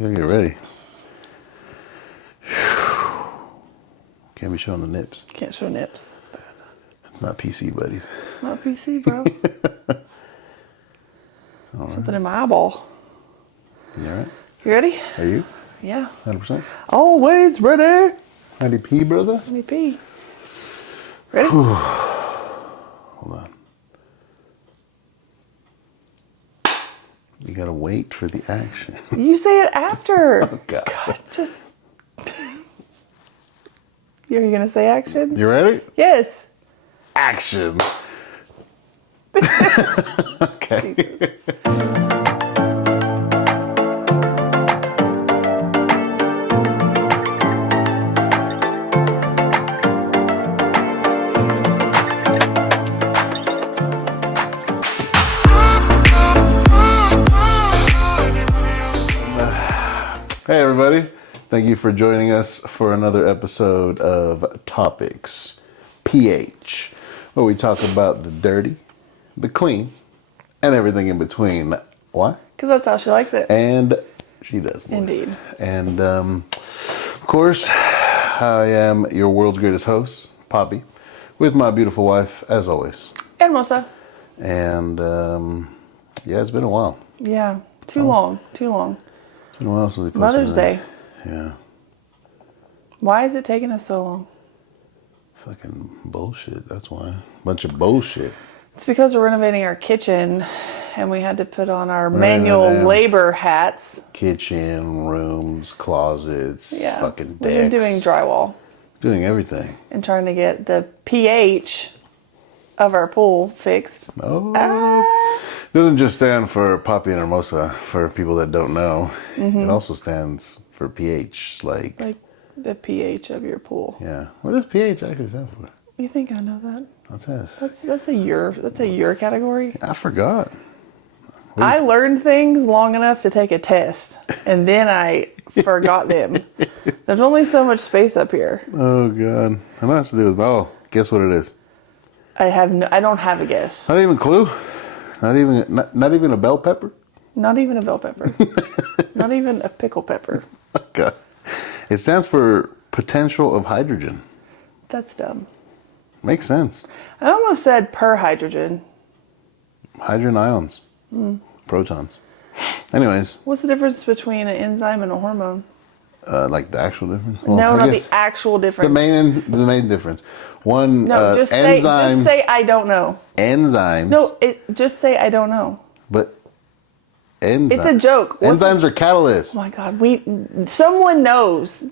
Gotta get ready. Can't be showing the nips. Can't show nips. That's bad. It's not PC, buddies. It's not PC, bro. Something in my eyeball. You all right? You ready? Are you? Yeah. 100%? Always ready. 90p, brother? Let me pee. Ready? Hold on. You gotta wait for the action. You say it after. Oh, God. Just. You're gonna say action? You ready? Yes. Action. Okay. Jesus. Hey everybody, thank you for joining us for another episode of Topics PH, where we talk about the dirty, the clean, and everything in between. Why? Because that's how she likes it. And she does. Boys. Indeed. And of course, I am your world's greatest host, Poppy, with my beautiful wife, as always. And Mosa. And yeah, it's been a while. Yeah. Too long. Too long. It's been a while since we posted Mother's Day. Yeah. Why is it taking us so long? Fucking bullshit, that's why. Bunch of bullshit. It's because we're renovating our kitchen and we had to put on our Right, manual madam. labor hats. Kitchen, rooms, closets, Yeah. fucking decks. We've been doing drywall Doing everything. and trying to get the pH of our pool fixed. Oh. Doesn't just stand for Poppy and Hermosa, for people that don't know. It also stands for pH, like, Like the pH of your pool. yeah. What does pH actually stand for? You think I know that? What's this? That's a your category. I forgot. I learned things long enough to take a test and then I forgot them. There's only so much space up here. Oh, God. And that has to do with, guess what it is? I don't have a guess. Not even a clue? Not even a bell pepper? Not even a bell pepper. Not even a pickle pepper. Okay. It stands for potential of hydrogen. That's dumb. Makes sense. I almost said per hydrogen. Hydrogen ions. Protons. Anyways, What's the difference between an enzyme and a hormone? like the actual difference? Well, No, I not guess the actual difference. the main difference. One, No, just enzymes. say I don't know. Enzymes. No, just say I don't know. But enzymes. It's a joke. Enzymes are catalysts. Oh my God, someone knows.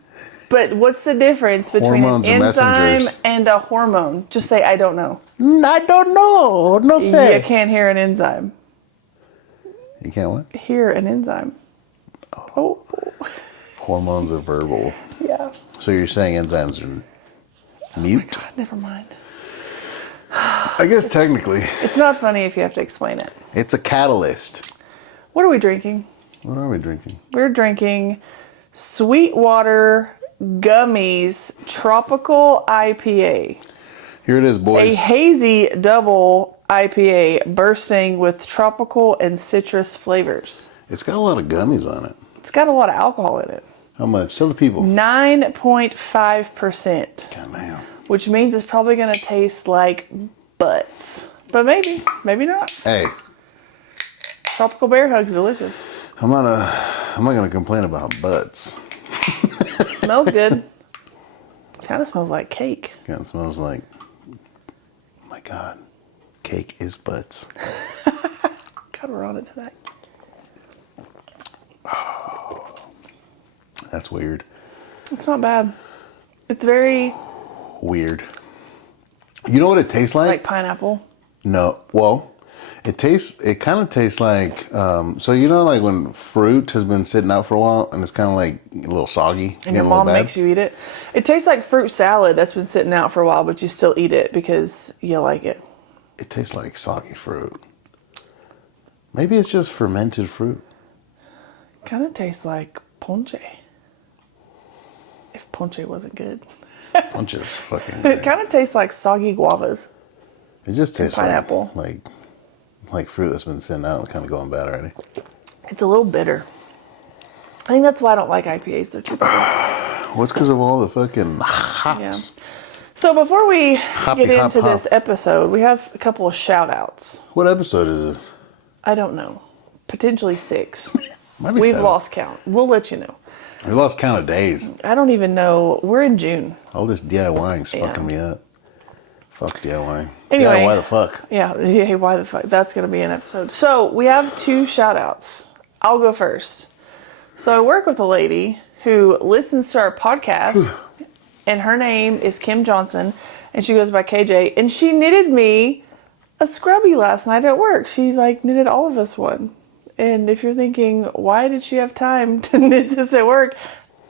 But what's the difference between Hormones an are enzyme messengers. and a hormone? Just say I don't know. I don't know. No say. You can't hear an enzyme. You can't what? Hear an enzyme. Oh. Hormones are verbal. Yeah. So you're saying enzymes are mute? God, never mind. I guess technically. It's not funny if you have to explain it. It's a catalyst. What are we drinking? What are we drinking? We're drinking Sweetwater Gummies Tropical IPA. Here it is, A boys. hazy double IPA bursting with tropical and citrus flavors. It's got a lot of gummies on it. It's got a lot of alcohol in it. How much? Tell the people. 9.5%, God damn. which means it's probably going to taste like butts. But maybe not. Hey, Tropical Bear Hug's delicious. I'm not gonna complain about butts. Smells good. Kind of smells like cake. Yeah, it smells like, oh my God, cake is butts. God, we're on it tonight. That's weird. It's not bad. It's very Weird. You know what it tastes like like? pineapple. No. Well, it kind of tastes like, so you know like when fruit has been sitting out for a while and it's kind of like a little soggy? And your mom makes you eat it. It tastes like fruit salad that's been sitting out for a while, but you still eat it because you like it. It tastes like soggy fruit. Maybe it's just fermented fruit. Kind of tastes like ponche. If ponche wasn't good. Punch is fucking. It kind of tastes like soggy guavas. It just tastes pineapple. like fruit that's been sitting out and kind of going bad already. It's a little bitter. I think that's why I don't like IPAs. They're too bitter. Well, it's because of all the fucking hops. Yeah. So before we get hop, into this hop. episode, we have a couple of shout outs. What episode is this? I don't know. Potentially 6. Might be We've 7. lost count. We'll let you know. We lost count of days. I don't even know. We're in June. All this DIYing's Yeah. fucking me up. Fuck DIY. Anyway. DIY the fuck. Yeah, hey, why the fuck? That's going to be an episode. So we have 2 shout outs. I'll go first. So I work with a lady who listens to our podcast, and her name is Kim Johnson, and she goes by KJ, and she knitted me a scrubby last night at work. She like knitted all of us one. And if you're thinking, why did she have time to knit this at work?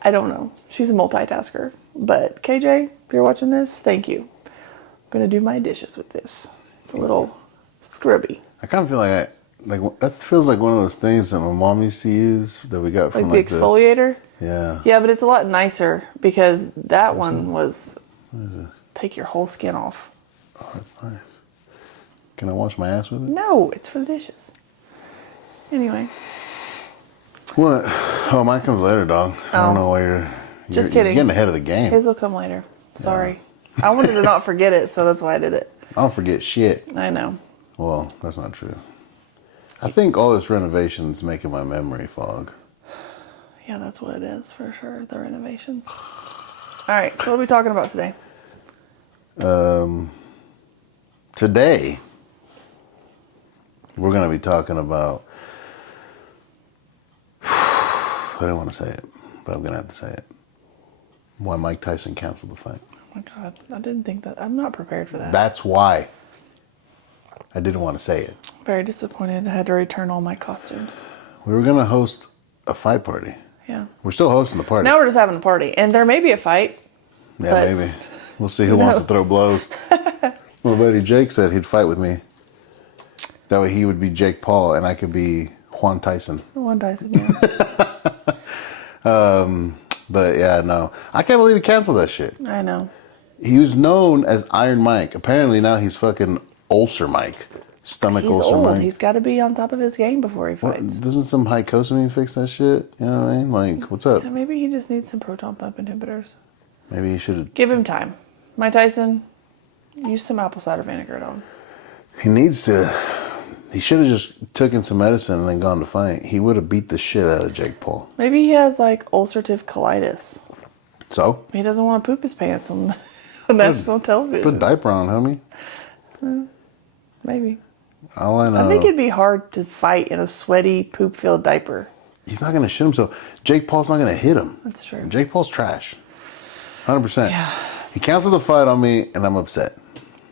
I don't know. She's a multitasker. But KJ, if you're watching this, thank you. I'm going to do my dishes with this. It's a little scrubby. I kind of feel like that feels like one of those things that my mom used to use that we got from Like the exfoliator? Yeah. Yeah, but it's a lot nicer because that one was take your whole skin off. Oh, that's nice. Can I wash my ass with it? No, it's for the dishes. Anyway, What? Oh, mine comes later, dog. I don't know why you're Just kidding. You're getting ahead of the game. his will come later. Sorry. I wanted to not forget it, so that's why I did it. I don't forget shit. I know. Well, that's not true. I think all this renovation's making my memory fog. Yeah, that's what it is for sure. The renovations. All right, so what are we talking about today? Today, we're going to be talking about... I don't want to say it, but I'm going to have to say it. Why Mike Tyson canceled the fight. Oh my God, I didn't think that. I'm not prepared for that. That's why I didn't want to say it. Very disappointed. I had to return all my costumes. We were going to host a fight party. Yeah. We're still hosting the party. Now we're just having a party, and there may be a fight. Yeah, but maybe. We'll see who wants to knows? throw blows. My buddy Jake said he'd fight with me. That way he would be Jake Paul and I could be Juan Tyson. One Tyson, yeah. But yeah, no. I can't believe he canceled that shit. I know. He was known as Iron Mike. Apparently now he's fucking Ulcer Mike. Stomach He's ulcer old. Mike. He's got to be on top of his game before he fights. Doesn't some hycosamine fix that shit? You know what I mean? Like, what's up? Yeah, maybe he just needs some proton pump inhibitors. Maybe he should have... Give him time. Mike Tyson, use some apple cider vinegar on. He needs to... He should have just taken some medicine and then gone to fight. He would have beat the shit out of Jake Paul. Maybe he has like ulcerative colitis. So? He doesn't want to poop his pants on national television. Put a diaper on, homie. Maybe. All I know... I think it'd be hard to fight in a sweaty, poop-filled diaper. He's not going to shit himself. Jake Paul's not going to hit him. That's true. Jake Paul's trash. 100%. Yeah. He canceled the fight on me, and I'm upset.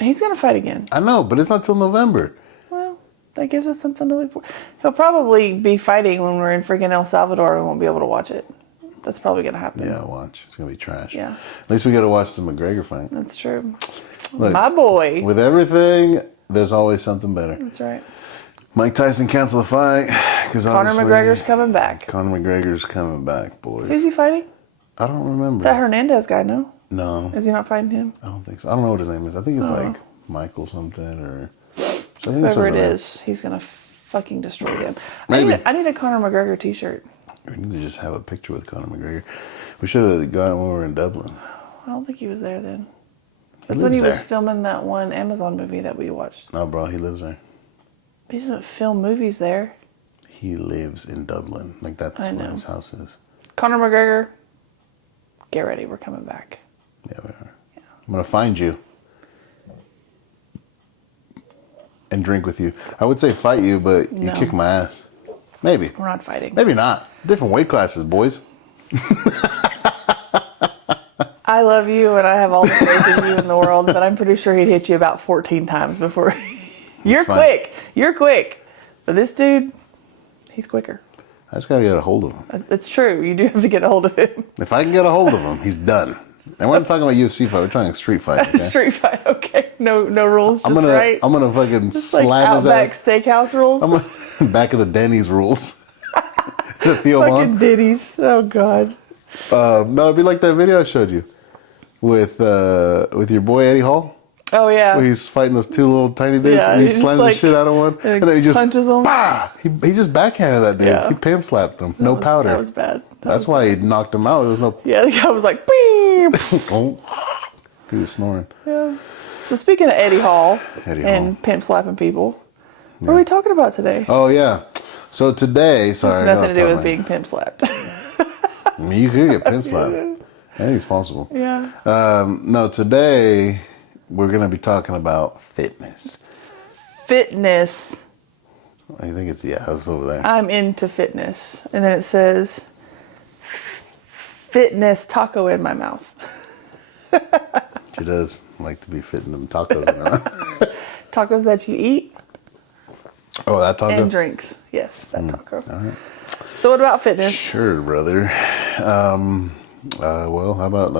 He's going to fight again. I know, but it's not till November. Well, that gives us something to look for. He'll probably be fighting when we're in freaking El Salvador and won't be able to watch it. That's probably going to happen. Yeah, watch. It's going to be trash. Yeah. At least we got to watch the McGregor fight. That's true. Look, My boy. with everything, there's always something better. That's right. Mike Tyson canceled the fight because Conor McGregor's coming back. Conor McGregor's coming back, boys. Who's he fighting? I don't remember. That Hernandez guy, no? No, Is he not fighting him? I don't think so. I don't know what his name is. I think it's like Michael something or... I think it's Whoever it something like- is, he's going to fucking destroy him. Maybe. I need a Conor McGregor t-shirt. We need to just have a picture with Conor McGregor. We should have got him when we were in Dublin. I don't think he was there then. He That's when he lives was there. filming that one Amazon movie that we watched. No, bro, he lives there. He doesn't film movies there. He lives in Dublin. Like, that's I where know. his house is. Conor McGregor, get ready. We're coming back. Yeah, we are. I'm going to find you and drink with you. I would say fight you, but you No. kick my ass. Maybe. We're not fighting. Maybe not. Different weight classes, boys. I love you and I have all the faith in you in the world, but I'm pretty sure he'd hit you about 14 times before. You're fine. quick. You're quick. But this dude, he's quicker. I just got to get a hold of him. It's true. You do have to get a hold of him. If I can get a hold of him, he's done. And we're not talking about UFC fight. We're talking street fight. Okay? Street fight, okay. No rules, just I'm gonna, right. I'm gonna fucking Just like slam his Outback ass. Steakhouse rules. I'm gonna, back of the Denny's rules. The Theo Fucking Von. ditties. Oh God. No, it'd be like that video I showed you with your boy Eddie Hall. Oh yeah. Where he's fighting those two little tiny dudes, Yeah, and he he just, slams like, the shit out of one, and and then he just punches him. bah! He just backhanded that dude. Yeah. He pimp slapped him. No powder. That was bad. That's why he knocked him out. There was no. Yeah, the guy was like, beep. Oh, he was snoring. Yeah. So speaking of Eddie Hall Eddie and Hall. pimp slapping people, what are we talking about today? Oh yeah. So today, sorry, It's I nothing to gotta do tell with me. being pimp slapped. I mean, you could get pimp slapped. Anything's possible. Yeah. No, today we're gonna be talking about fitness. Fitness. I think it's it's over there. I'm into fitness. And then it says, fitness taco in my mouth. She does like to be fitting them tacos in her mouth. Tacos that you eat Oh, that taco? and drinks. Yes, that taco. All right. So what about fitness? Sure, brother. Well, how about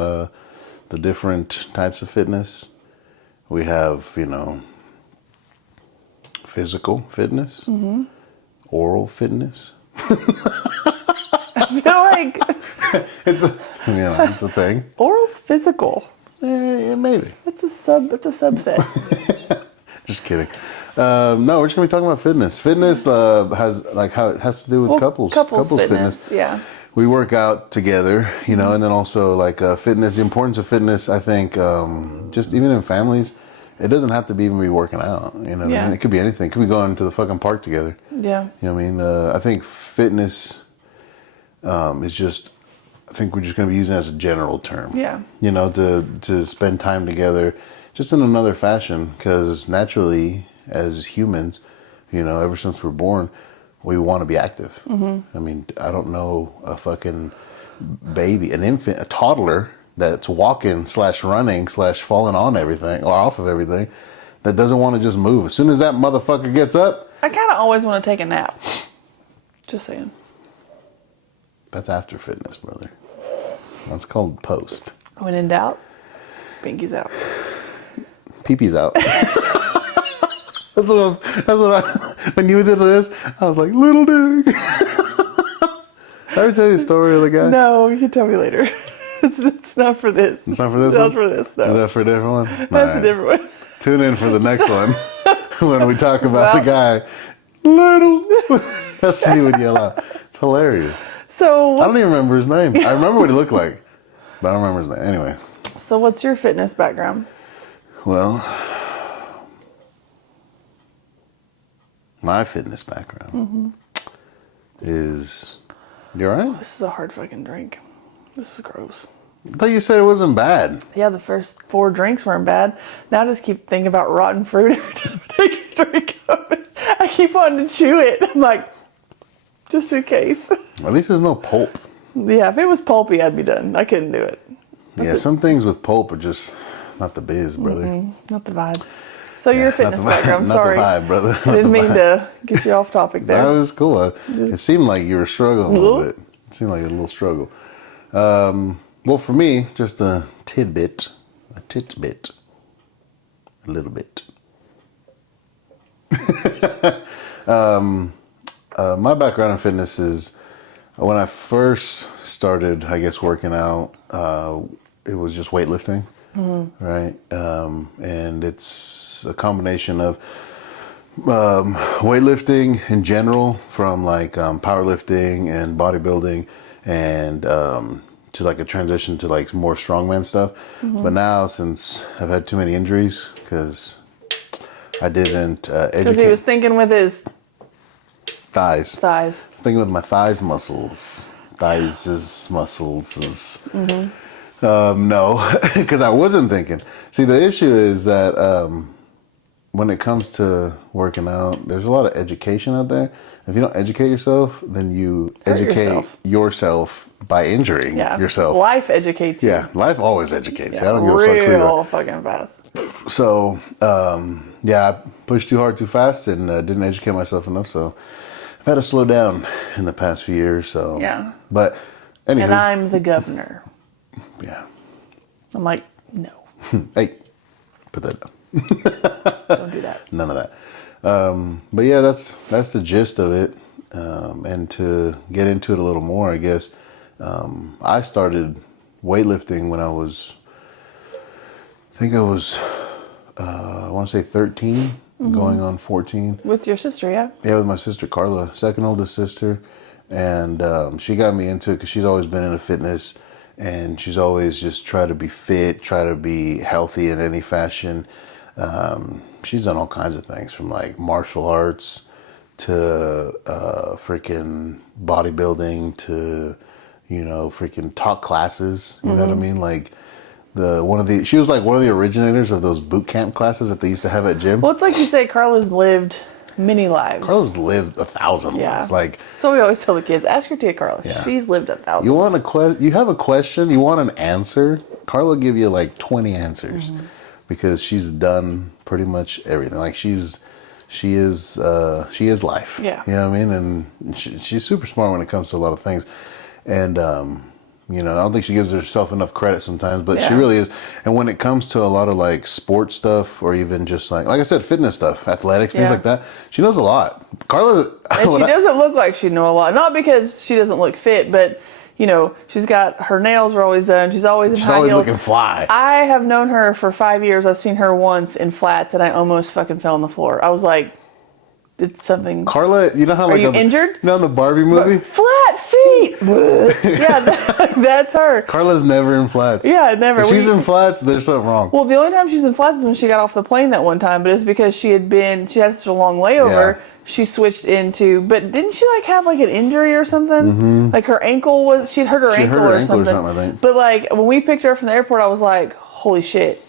the different types of fitness? We have, physical fitness, oral fitness. I feel like It's a thing. oral's physical. Yeah, maybe. It's a subset. Just kidding. No, we're just gonna be talking about fitness. Fitness has how it has to do with couples fitness. Yeah. We work out together, and then also like fitness. The importance of fitness, I think, just even in families, it doesn't have to be even be working out. What I mean? It could be anything. It could be going to the fucking park together. Yeah. You know what I mean? I think fitness is just. I think we're just going to be using it as a general term. Yeah. To spend time together, just in another fashion, because naturally, as humans, ever since we're born, we want to be active. I mean, I don't know a fucking baby, an infant, a toddler that's walking / running / falling on everything or off of everything that doesn't want to just move. As soon as that motherfucker gets up, I kind of always want to take a nap. Just saying. that's after fitness, brother. That's called post. When in doubt, pinky's out. Pee-pee's out. When you did this, I was like, little dude. Did I ever tell you the story of the guy? No, you can tell me later. It's not for this. It's not for this It's one? not for this, no. Is that for a different one? That's Alright. a different one. Tune in for the next one when we talk about the guy. Little. That's he would yell out. It's hilarious. So, I don't even remember his name. I remember what he looked like, but I don't remember his name. Anyways. so what's your fitness background? Well, my fitness background is. You alright? This is a hard fucking drink. This is gross. I thought you said it wasn't bad. Yeah, the first 4 drinks weren't bad. Now I just keep thinking about rotten fruit every time I take a drink of it. I keep wanting to chew it. I'm like, just in case. At least there's no pulp. Yeah, if it was pulpy, I'd be done. I couldn't do it. Some things with pulp are just not the biz, brother. Not the vibe. So your fitness not the, background, not sorry. the vibe, brother. I didn't mean to get you off topic That there. was cool. It seemed like you were struggling a little bit. It seemed like a little struggle. Well, for me, just a titbit, a little bit. My background in fitness is when I first started, I guess, working out, it was just weightlifting, right? And it's a combination of weightlifting in general, from like powerlifting and bodybuilding, and to like a transition to like more strongman stuff. But now, since I've had too many injuries, because I didn't Because he educate was thinking with his thighs. thighs. Thinking with my thighs muscles. No, because I wasn't thinking. See, the issue is that when it comes to working out, there's a lot of education out there. If you don't educate yourself, then you Hurt educate yourself by injuring Yeah. yourself. Life educates you. Yeah, life always educates. Yeah, I don't give a fuck who you real are. fucking fast. So, I pushed too hard too fast and didn't educate myself enough. So, I've had to slow down in the past few years. So, Yeah. But anyway, And I'm the governor. yeah. I'm like, no, Hey, put that down. don't do that. None of that. But yeah, that's the gist of it. And to get into it a little more, I guess, I started weightlifting when I think I was I want to say 13, going on 14. With your sister, yeah? Yeah, with my sister Carla, second oldest sister. And she got me into it because she's always been into fitness. And she's always just tried to be fit, try to be healthy in any fashion. She's done all kinds of things from like martial arts to freaking bodybuilding to, freaking talk classes. You know what I mean? Like she was like one of the originators of those boot camp classes that they used to have at gyms. Well, it's like you say, Carla's lived many lives. Carla's lived 1,000 lives. Like, so we always tell the kids, ask your tia Carla. Yeah. She's lived 1,000. you have a question, you want an answer, Carla will give you like 20 answers because she's done pretty much everything. Like she is life. Yeah. You know what I mean? And she's super smart when it comes to a lot of things. And I don't think she gives herself enough credit sometimes, but she really is. And when it comes to a lot of like sports stuff or even just like I said, fitness stuff, athletics, things like that, she knows a lot. Carla, and she doesn't look like she know a lot. Not because she doesn't look fit, but she's got her nails are always done. She's always in high heels. She's always looking fly. I have known her for 5 years. I've seen her once in flats, and I almost fucking fell on the floor. I was like, did something? Carla, you know how Are you injured? In the Barbie movie? Flat feet. Yeah, that's her. Carla's never in flats. Yeah, never. If she's in flats, there's something wrong. Well, the only time she's in flats is when she got off the plane that one time, but it's because she had such a long layover. Yeah. She switched but didn't she like have like an injury or something? Like her ankle she'd hurt her ankle or something. I think. But like when we picked her up from the airport, I was like, holy shit,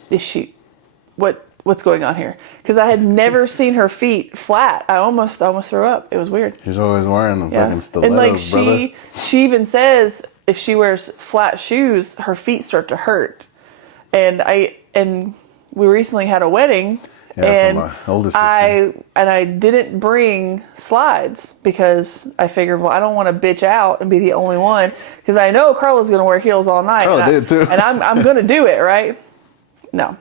what's going on here? Because I had never seen her feet flat. I almost threw up. It was weird. She's always wearing the fucking stilettos, and like brother. she even says if she wears flat shoes, her feet start to hurt. And we recently had a wedding. Yeah, and for my oldest sister. I didn't bring slides because I figured, well, I don't want to bitch out and be the only one because I know Carla's going to wear heels all night. Carla did too. And I'm going to do it, right? No.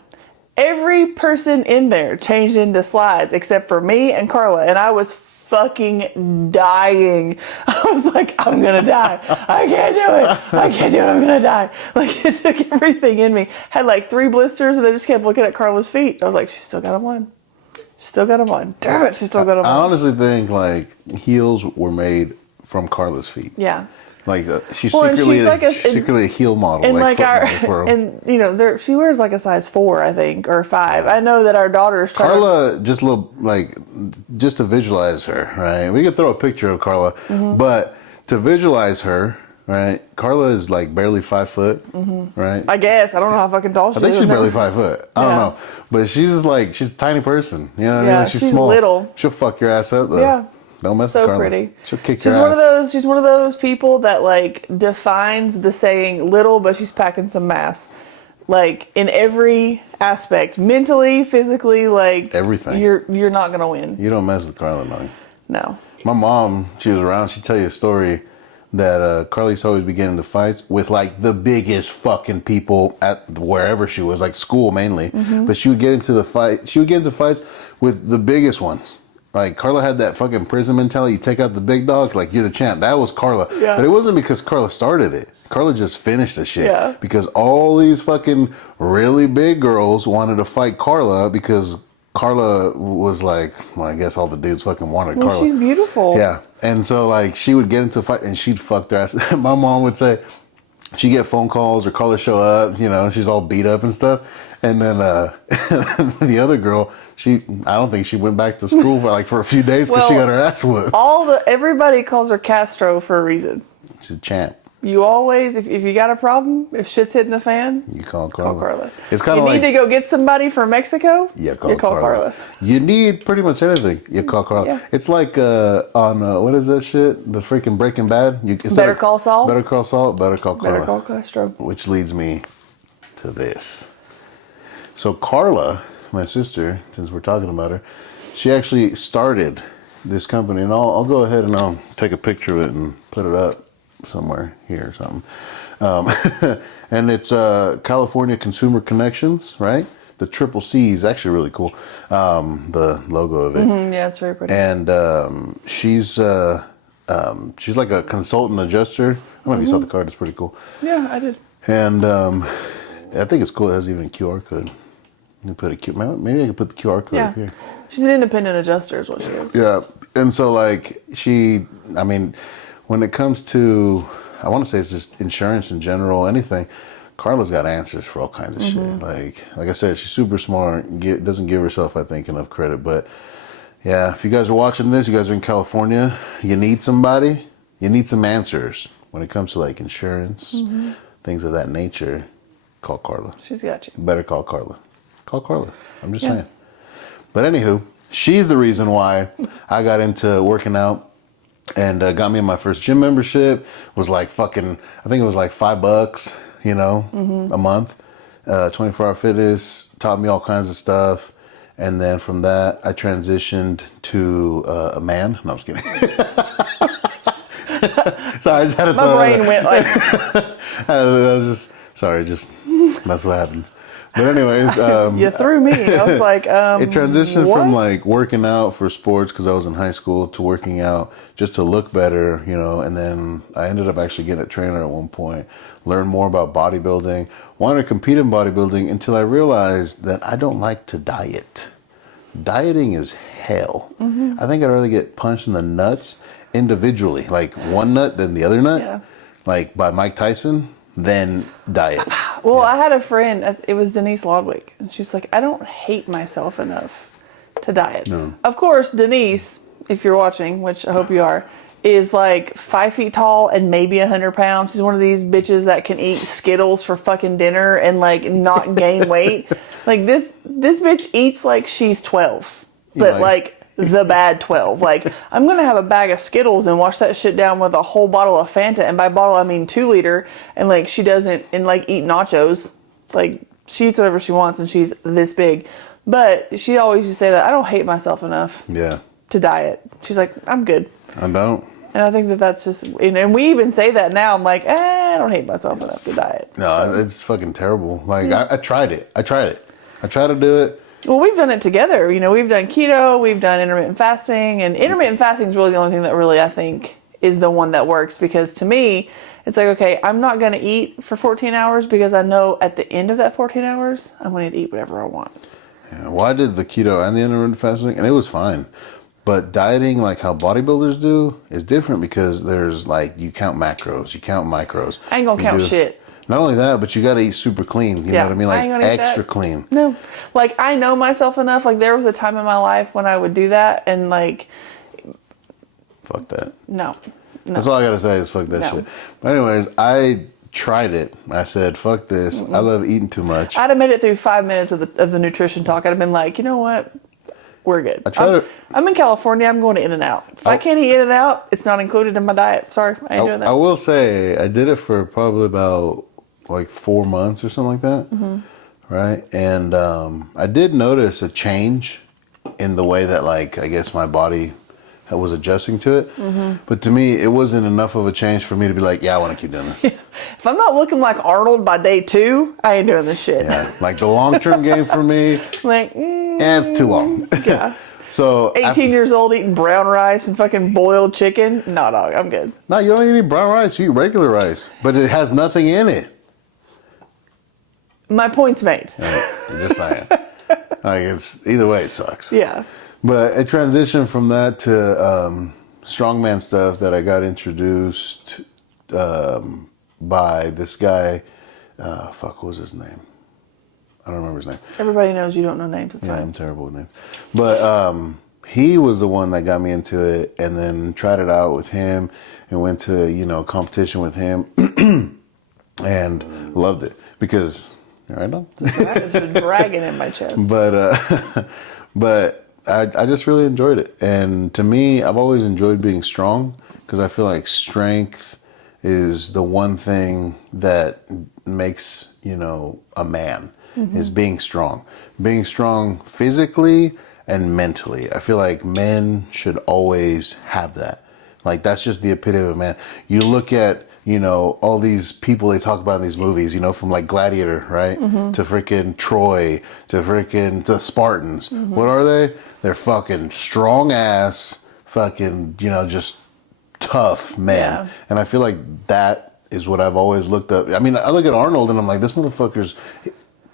Every person in there changed into slides except for me and Carla, and I was fucking dying. I was like, I'm gonna die. I can't do it. I'm gonna die. Like, it took everything in me. Had like 3 blisters, and I just kept looking at Carla's feet. I was like, she's still got them on. Damn it, she still got them on. I honestly think like heels were made from Carla's feet. Yeah. Like she's secretly a heel model. And like she wears like a size 4, I think, or 5. I know that our daughter's trying. Carla, just to visualize her, right? We could throw a picture of Carla, but to visualize her, right? Carla is like barely 5 foot, right? I guess I don't know how fucking tall she is. I think she's barely 5 foot. I don't know, but she's a tiny person. You know what I mean? She's small. Little. She'll fuck your ass up though. Yeah. Don't mess so with Carla. Pretty. She'll kick your ass. She's one of those people that like defines the saying little, but she's packing some mass. Like in every aspect, mentally, physically, like everything. You're not gonna win. You don't mess with Carla, no. No. My mom, she was around. She'd tell you a story that Carla used to always be getting into fights with like the biggest fucking people at wherever she was, like school mainly. But she would get into fights with the biggest ones. Like, Carla had that fucking prison mentality. You take out the big dogs, like, you're the champ. That was Carla. Yeah. But it wasn't because Carla started it. Carla just finished the shit. Yeah. Because all these fucking really big girls wanted to fight Carla because Carla was like, well, I guess all the dudes fucking wanted Carla. She's beautiful. Yeah. And so, like, she would get into a fight and she'd fuck their ass. My mom would say, she'd get phone calls or Carla show up, she's all beat up and stuff. And then the other girl, I don't think she went back to school for a few days because she got her ass whooped. Everybody calls her Castro for a reason. She's a champ. You always, if you got a problem, if shit's hitting the fan, you call Carla. It's kind of like, you need to go get somebody from Mexico, you call Carla. You need pretty much anything, you call Carla. Yeah. It's like on, what is that shit? The freaking Breaking Bad? Better Call Saul? Better Call Saul, Better Call Carla. Better Call Castro. Which leads me to this. So Carla, my sister, since we're talking about her, she actually started this company, and I'll go ahead and I'll take a picture of it and put it up somewhere here or something. And it's California Consumer Connections, right? The triple C is actually really cool. The logo of it. Yeah, it's very pretty. And she's like a consultant adjuster. I don't know if you saw the card. It's pretty cool. Yeah, I did. And I think it's cool. It has even a QR code. You put a Q. Maybe I could put the QR code Yeah. up here. She's an independent adjuster is what she is. Yeah, and so like I mean, when it comes to, I want to say it's just insurance in general, anything. Carla's got answers for all kinds of shit. Like I said, she's super smart. Doesn't give herself, I think, enough credit. But yeah, if you guys are watching this, you guys are in California, you need somebody, you need some answers when it comes to like insurance, things of that nature. Call Carla. She's got you. Better call Carla. Call Carla. I'm just saying. But anywho, she's the reason why I got into working out and got me in my first gym membership. Was like fucking, I think it was like $5, you know, a month. 24 Hour Fitness taught me all kinds of stuff. And then from that, I transitioned to a man. No, I'm just kidding. Sorry, I just had to My brain went like, that's what happens. But anyways, you threw me. I was like, it transitioned what? from like working out for sports because I was in high school to working out just to look better, you know. And then I ended up actually getting a trainer at one point, learned more about bodybuilding, wanted to compete in bodybuilding until I realized that I don't like to diet. Dieting is hell. I think I'd rather get punched in the nuts individually, like one nut then the other nut, Yeah. like by Mike Tyson, then diet. Well, I had a friend, it was Denise Lodwick, and she's like, I don't hate myself enough to diet. No. Of course, Denise, if you're watching, which I hope you are, is like 5 feet tall and maybe 100 pounds. She's one of these bitches that can eat Skittles for fucking dinner and like not gain weight. Like this bitch eats like she's 12, but like the bad 12. Like, I'm going to have a bag of Skittles and wash that shit down with a whole bottle of Fanta. And by bottle, I mean 2 liter. And like, she doesn't, and like eat nachos. Like, she eats whatever she wants and she's this big. But she always used to say that I don't hate myself enough to diet. She's like, I'm good. I don't. And I think that that's just, and we even say that now. I'm like, I don't hate myself enough to diet. No, it's fucking terrible. Like, I tried it. I tried to do it. Well, we've done it together. You know, we've done keto, we've done intermittent fasting, and intermittent fasting is really the only thing that really I think is the one that works, because to me, it's like, okay, I'm not going to eat for 14 hours because I know at the end of that 14 hours, I'm going to eat whatever I want. Yeah, well, I did the keto and the intermittent fasting, and it was fine. But dieting, like how bodybuilders do, is different because there's like, you count macros, you count micros. I ain't going to count shit. Not only that, but you got to eat super clean. You know what I mean? I Like ain't gonna eat extra that. clean. No. Like, I know myself enough. Like, there was a time in my life when I would do that, and like, Fuck that. no. That's all I got to say is fuck that No. shit. But anyways, I tried it. I said, fuck this. I love eating too much. I'd have made it through 5 minutes of the nutrition talk. I'd have been like, you know what? We're good. I'm in California. I'm going to In-N-Out. If I can't eat In-N-Out, it's not included in my diet. Sorry, I ain't doing that. I will say, I did it for probably about like 4 months or something like that. Right? And I did notice a change in the way that, like, I guess my body was adjusting to it. But to me, it wasn't enough of a change for me to be like, yeah, I want to keep doing this. If I'm not looking like Arnold by day 2, I ain't doing this shit. Yeah. Like the long-term game for me, Like, it's too long. yeah. So 18 years old eating brown rice and fucking boiled chicken. No, dog, I'm good. No, you don't even eat brown rice. You eat regular rice. But it has nothing in it. My point's made. I'm just saying. Like, it's either way, it sucks. Yeah. But it transitioned from that to strongman stuff that I got introduced by this guy. What was his name? I don't remember his name. Everybody knows you don't know names. It's Yeah, fine. I'm terrible with names. But he was the one that got me into it, and then tried it out with him and went to, competition with him and loved it because, I know. There's a dragon in my chest. But I just really enjoyed it. And to me, I've always enjoyed being strong because I feel like strength is the one thing that makes, a man, is being strong. Being strong physically and mentally. I feel like men should always have that. Like, that's just the epitome of a man. You look at, all these people they talk about in these movies, from like Gladiator, right? To freaking Troy, to freaking the Spartans. What are they? They're fucking strong ass, fucking, just tough men. Yeah. And I feel like that is what I've always looked up. I mean, I look at Arnold and I'm like, this motherfucker's,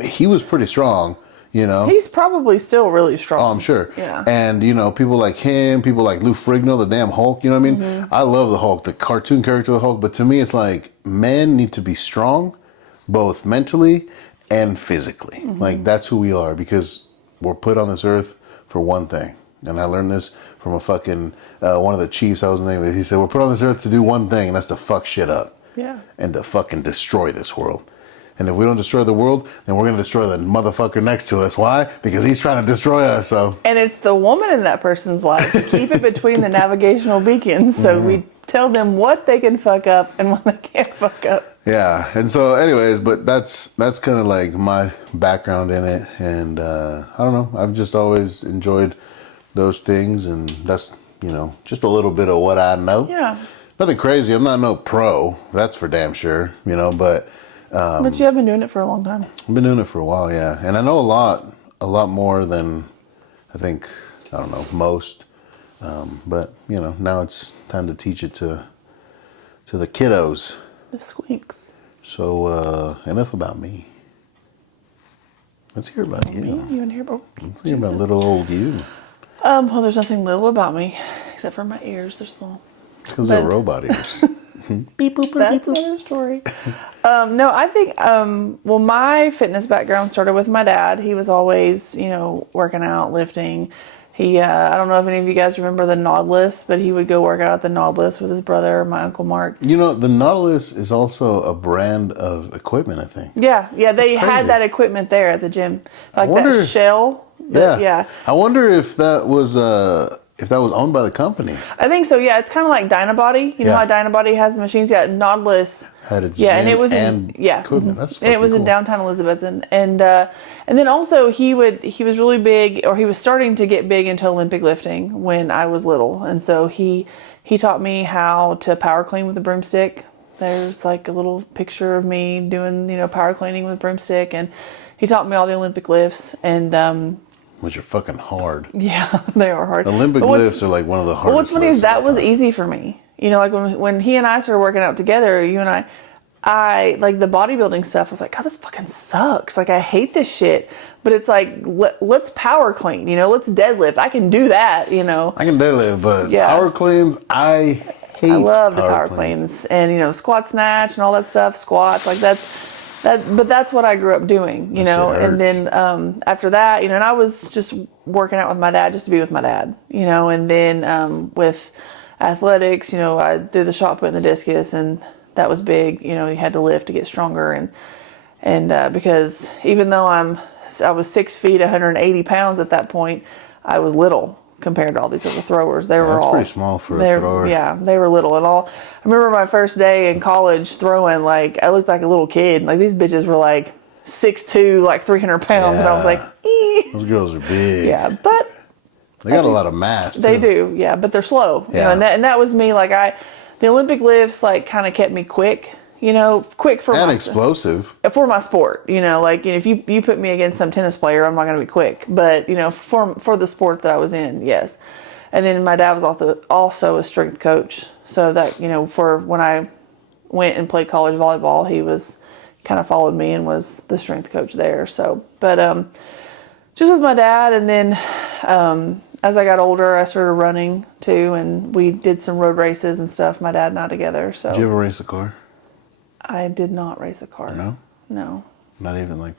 he was pretty strong. You know, He's probably still really strong. oh, I'm sure. Yeah. And you know, people like him, people like Lou Ferrigno, the damn Hulk. You know what I mean? I love the Hulk, the cartoon character of the Hulk. But to me, it's like men need to be strong, both mentally and physically. Like that's who we are because we're put on this earth for one thing. And I learned this from a fucking one of the chiefs. I was the name of it. He said, "We're put on this earth to do one thing, and that's to fuck shit up." Yeah. And to fucking destroy this world. And if we don't destroy the world, then we're going to destroy the motherfucker next to us. Why? Because he's trying to destroy us. So And it's the woman in that person's life to keep it between the navigational beacons. So we tell them what they can fuck up and what they can't fuck up. yeah. And so anyways, but that's kind of like my background in it. And I don't know. I've just always enjoyed those things. And that's, you know, just a little bit of what I know. Yeah. Nothing crazy. I'm not no pro. That's for damn sure. You know, but But you have been doing it for a long time. I've been doing it for a while, yeah. And I know a lot more than I think, I don't know, most. But, you know, now it's time to teach it to the kiddos. The squinks. So, enough about me. Let's hear about you. You in here, bro? Let's hear about little old you. Well, there's nothing little about me except for my ears. They're small. Because they're But- robot ears. Beep, boop, boop, That's beep, boop. another story. No, I think, well, my fitness background started with my dad. He was always, you know, working out, lifting. He, I don't know if any of you guys remember the Nautilus, but he would go work out at the Nautilus with his brother, my Uncle Mark. You know, the Nautilus is also a brand of equipment, I think. Yeah, they crazy. had that equipment there at the gym. Like wonder- that shell. Yeah. I wonder if that was owned by the companies. I think so, yeah. It's kind of like Dynabody. You know Yeah. how Dynabody has the machines? Yeah, Nautilus Had its yeah, and gym it was and in yeah, equipment. That's and it was fucking in cool. downtown Elizabeth, and then also he was really big, or he was starting to get big into Olympic lifting when I was little, and so he taught me how to power clean with a broomstick. There's like a little picture of me doing power cleaning with a broomstick, and he taught me all the Olympic lifts, and Which are fucking hard. yeah, they are hard. Olympic But what's- lifts are like one of the But hardest. what's funny is lifts of that all was time. easy for me. Like when he and I started working out together, you and I like the bodybuilding stuff. I was like, God, this fucking sucks. Like I hate this shit. But it's like let's power clean. Let's deadlift. I can do that. I can deadlift, but Yeah. power cleans, I hate. I love the power cleans. cleans and squat snatch and all that stuff. Squats like that. But that's what I grew up doing. shit And hurts. then after that, and I was just working out with my dad just to be with my dad. And then with athletics, I did the shot put and the discus, and that was big. You had to lift to get stronger, and because even though I was 6 feet, 180 pounds at that point, I was little compared to all these other throwers. They were that's all pretty small for a they're- thrower. Yeah, they were little and all. I remember my first day in college throwing. Like I looked like a little kid. Like these bitches were like 6'2", like 300 pounds, and I was Yeah. like, Those girls are big. yeah, but. They got a lot of mass. They too. do, yeah, but they're slow. Yeah. And that was me. Like the Olympic lifts like kind of kept me quick. Quick for And my explosive. for my sport. Like if you put me against some tennis player, I'm not going to be quick. But for the sport that I was in, yes. And then my dad was also a strength coach, so that for when I went and played college volleyball, he was kind of followed me and was the strength coach there. So, but just with my dad, and then as I got older, I started running too, and we did some road races and stuff. My dad and I together. So Did you ever race a car? I did not race a car. No? No, Not even like,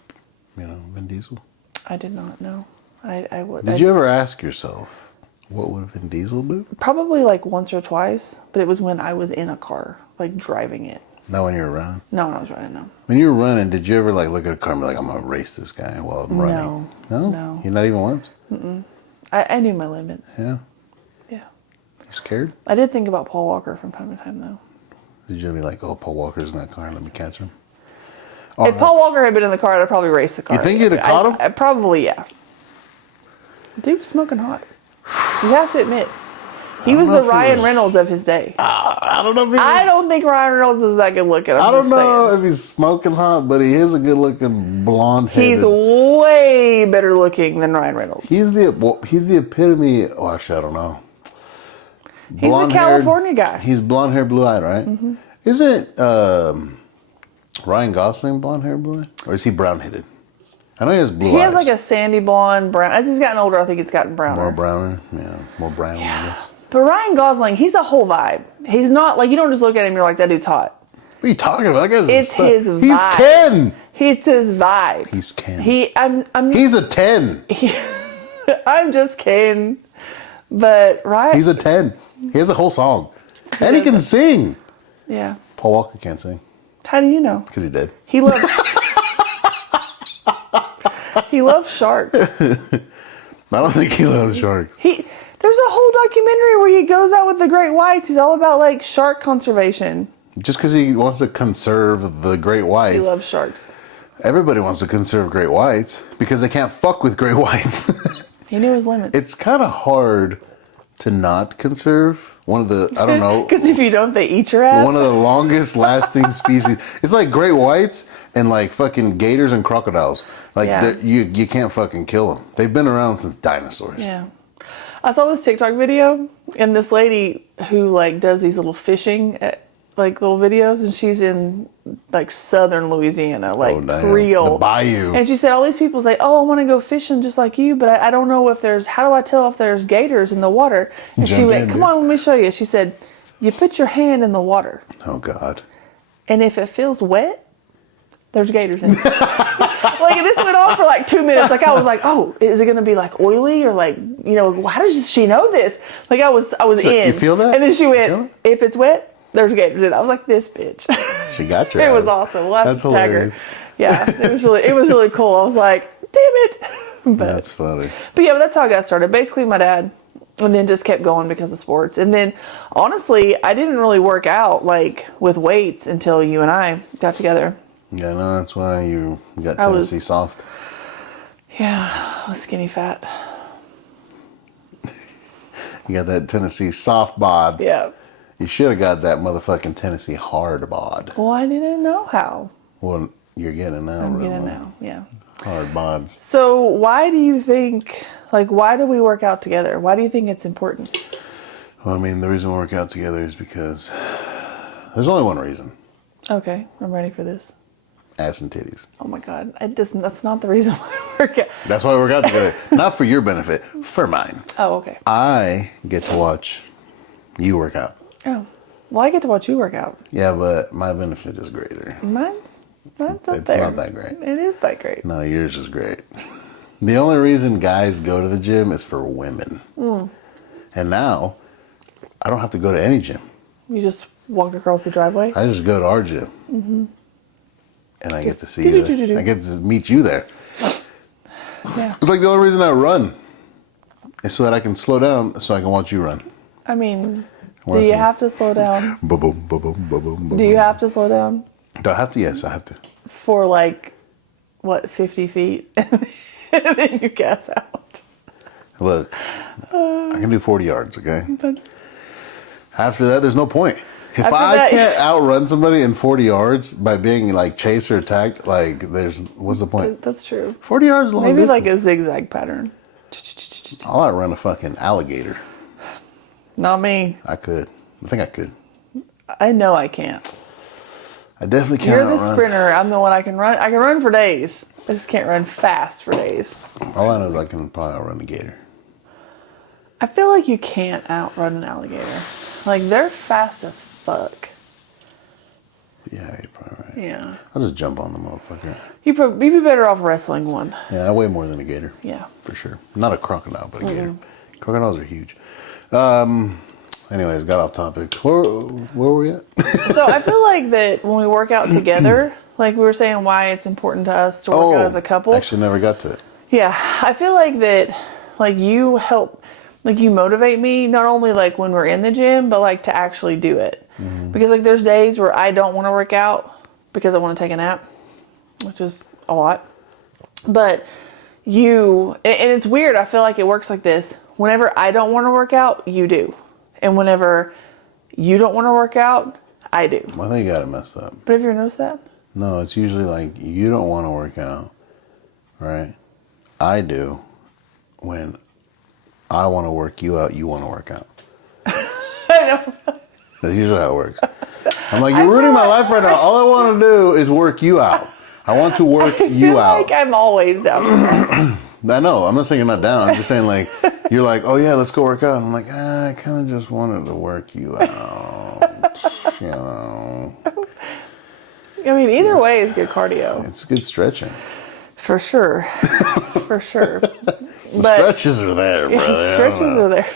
Vin Diesel? I did not. No, I would. Did you ever ask yourself, what would Vin Diesel do? Probably like once or twice, but it was when I was in a car, like driving it. Not when you were running. No, when I was running. No. When you were running, did you ever like look at a car and be like, I'm going to race this guy while I'm running? No? No. You not even once? I knew my limits. Yeah. Yeah. You scared? I did think about Paul Walker from time to time, though. Did you ever be like, oh, Paul Walker's in that car, let me catch him? If Paul Walker had been in the car, I'd probably race the car. You think you'd have caught him? I probably, yeah. Dude was smoking hot. You have to admit. He was know the if he Ryan was- Reynolds of his day. I don't know if he I don't think Ryan Reynolds is that good looking. I don't know if he's smoking hot, but he is a good looking blonde headed. He's way better looking than Ryan Reynolds. He's the epitome. Oh, actually, I don't know. He's the Blonde-haired- California guy. He's blonde hair, blue eyed, right? Mm-hmm. Isn't Ryan Gosling blonde hair, blue eyed, or is he brown headed? I know he has blue eyes. He has like a sandy blonde, brown. As he's gotten older, I think it's gotten browner. More browner? Yeah, more brown, I guess. But Ryan Gosling, he's a whole vibe. He's not like, you don't just look at him and you're like, that dude's hot. What are you talking about? That guy's It's his vibe. He's Ken. It's his vibe. He's Ken. He's a 10. I'm just kidding. But Ryan. He's a 10. He has a whole song. And he can sing. Yeah. Paul Walker can't sing. How do you know? Because he's dead. He loves. He loves sharks. I don't think he loves sharks. There's a whole documentary where he goes out with the great whites. He's all about like shark conservation. Just because he wants to conserve the great whites. He loves sharks. Everybody wants to conserve great whites because they can't fuck with great whites. He knew his limits. It's kind of hard to not conserve one of the, I don't know. Because if you don't, they eat your ass. One of the longest lasting species. It's like great whites and like fucking gators and crocodiles. Like you can't fucking kill them. They've been around since dinosaurs. Yeah. I saw this TikTok video and this lady who like does these little fishing like little videos, and she's in like southern Louisiana, like Creole. The bayou. And she said all these people say, "Oh, I want to go fishing just like you, but I don't know if there's. How do I tell if there's gators in the water?" And she went, "Come on, let me show you." She said, "You put your hand in the water. Oh God. And if it feels wet, there's gators in it." Like this went on for like 2 minutes. Like I was like, "Oh, is it gonna be like oily or like how does she know this?" Like I was in. You feel that? And then she went, "If it's wet, there's gators in it." I was like, "This bitch." She got you. It was awesome. We'll have That's to tag her. hilarious. Yeah, it was really cool. I was like, "Damn it!" But, that's funny. But yeah, but that's how I got started. Basically, my dad, and then just kept going because of sports. And then, honestly, I didn't really work out like with weights until you and I got together. Yeah, no, that's why you got Tennessee soft. Yeah, I was skinny fat. You got that Tennessee soft bod. Yeah. You should have got that motherfucking Tennessee hard bod. Well, I didn't know how. Well, you're getting it now. I'm getting now, yeah. Hard bods. So why do you think, why do we work out together? Why do you think it's important? Well, I mean, the reason we work out together is because there's only one reason. Okay, I'm ready for this. Ass and titties. Oh my God, that's not the reason why I work out. That's why we work out together. Not for your benefit, for mine. Oh, okay. I get to watch you work out. Oh, well, I get to watch you work out. Yeah, but my benefit is greater. Mine's up It's there. not that great. It is that great. No, yours is great. The only reason guys go to the gym is for women. And now, I don't have to go to any gym. You just walk across the driveway? I just go to our gym. And I get to see you there. I get to meet you there. Yeah. It's like the only reason I run is so that I can slow down so I can watch you run. I mean, do you have to slow down? Boom, boom, boom, boom, boom, boom. Do you have to slow down? Do I have to? Yes, I have to. For 50 feet? And then you gas out. Look, I can do 40 yards, okay? But After that, there's no point. If After I that- can't outrun somebody in 40 yards by being chased or attacked, what's the point? that's true. 40 yards is a long Maybe distance. a zigzag pattern. I'll outrun a fucking alligator. Not me. I could. I think I could. I know I can't. I definitely can't You're the outrun. sprinter. I'm the one I can run. I can run for days. I just can't run fast for days. All I know is I can probably outrun a gator. I feel like you can't outrun an alligator. They're fast as fuck. Yeah, you're probably right. Yeah. I'll just jump on the motherfucker. You'd be better off wrestling one. Yeah, I weigh more than a gator. Yeah. For sure. Not a crocodile, but a gator. Crocodiles are huge. Anyways, got off topic. Where were we at? So I feel like that when we work out together, like we were saying why it's important to us to work out as a couple. Actually never got to it. Yeah. I feel like that, you help, you motivate me, not only when we're in the gym, but to actually do it. Because there's days where I don't want to work out because I want to take a nap, which is a lot. But and it's weird, I feel like it works like this. Whenever I don't want to work out, you do. And whenever you don't want to work out, I do. Well, I think you got it messed up. But have you ever noticed that? No, it's usually you don't want to work out, right? I do. When I want to work you out, you want to work out. I know. That's usually how it works. I'm like, you're ruining my life right now. All I want to do is work you out. I want to work I you feel out. like I'm always down for that. I know. I'm not saying you're not down. I'm just saying, like, you're like, oh, yeah, let's go work out. And I'm like, I kind of just wanted to work you out. You know, I mean, either way is good cardio. it's good stretching. For sure. For sure. The stretches are there, brother. Stretches are there.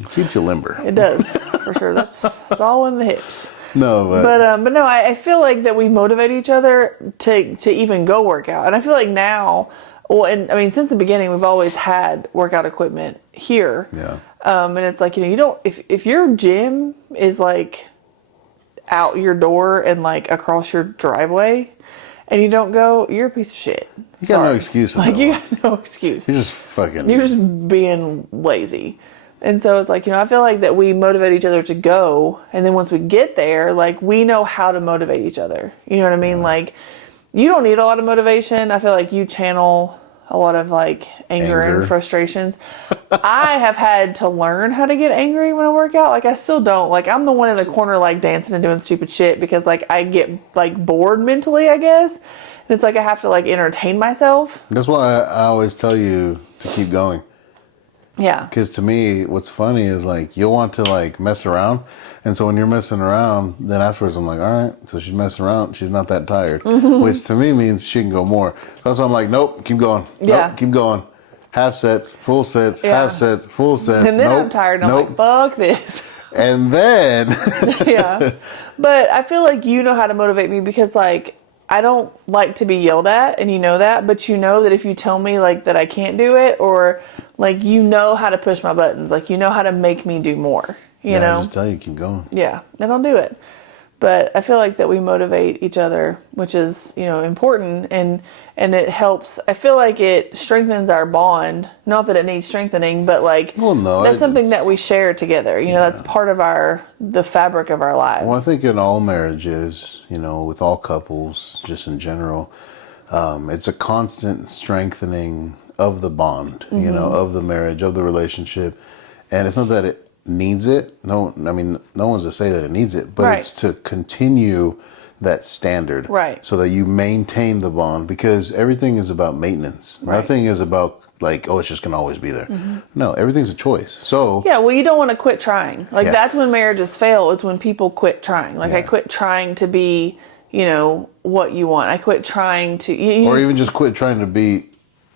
It keeps you limber. It does, for sure. It's all in the hips. No, But no, I feel like that we motivate each other to even go work out. And I feel like now, well, and I mean, since the beginning, we've always had workout equipment here. yeah. And it's like, you don't, if your gym is like out your door and like across your driveway and you don't go, you're a piece of shit. You got no excuse. Like, you got no excuse. You're just fucking. You're just being lazy. And so it's like, I feel like that we motivate each other to go. And then once we get there, like, we know how to motivate each other. You know what I mean? Like, you don't need a lot of motivation. I feel like you channel a lot of like anger. And frustrations. I have had to learn how to get angry when I work out. Like, I still don't. Like, I'm the one in the corner, like, dancing and doing stupid shit because, like, I get, like, bored mentally, I guess. And it's like I have to, like, entertain myself. That's why I always tell you to keep going. Yeah. Because to me, what's funny is, like, you'll want to, like, mess around. And so when you're messing around, then afterwards I'm like, all right, so she's messing around. She's not that tired. Which to me means she can go more. That's why I'm like, nope, keep going. Yeah. Nope, keep going. Half sets, full sets, Yeah. half sets, full sets. And then nope, I'm tired and I'm nope. like, fuck this. And then... Yeah. But I feel like you know how to motivate me because, like, I don't like to be yelled at, and you know that, but you know that if you tell me, like, that I can't do it, or, like, you know how to push my buttons. Like, you know how to make me do more, you know? I just tell you, keep going. Yeah, then I'll do it. But I feel like that we motivate each other, which is, important, and it helps. I feel like it strengthens our bond. Not that it needs strengthening, but like, Well, no, that's something that we share together. That's part of the fabric of our lives. Well, I think in all marriages, with all couples, just in general, it's a constant strengthening of the bond, of the marriage, of the relationship. And it's not that it needs it. No, I mean, no one's to say that it needs it, but Right. it's to continue that standard. Right. So that you maintain the bond, because everything is about maintenance. Right. Nothing is about like, oh, it's just going to always be there. No, everything's a choice. So Yeah, well, you don't want to quit trying. Like, Yeah. that's when marriages fail, is when people quit trying. Like, I Yeah. quit trying to be, what you want. I quit trying to... or even just quit trying to be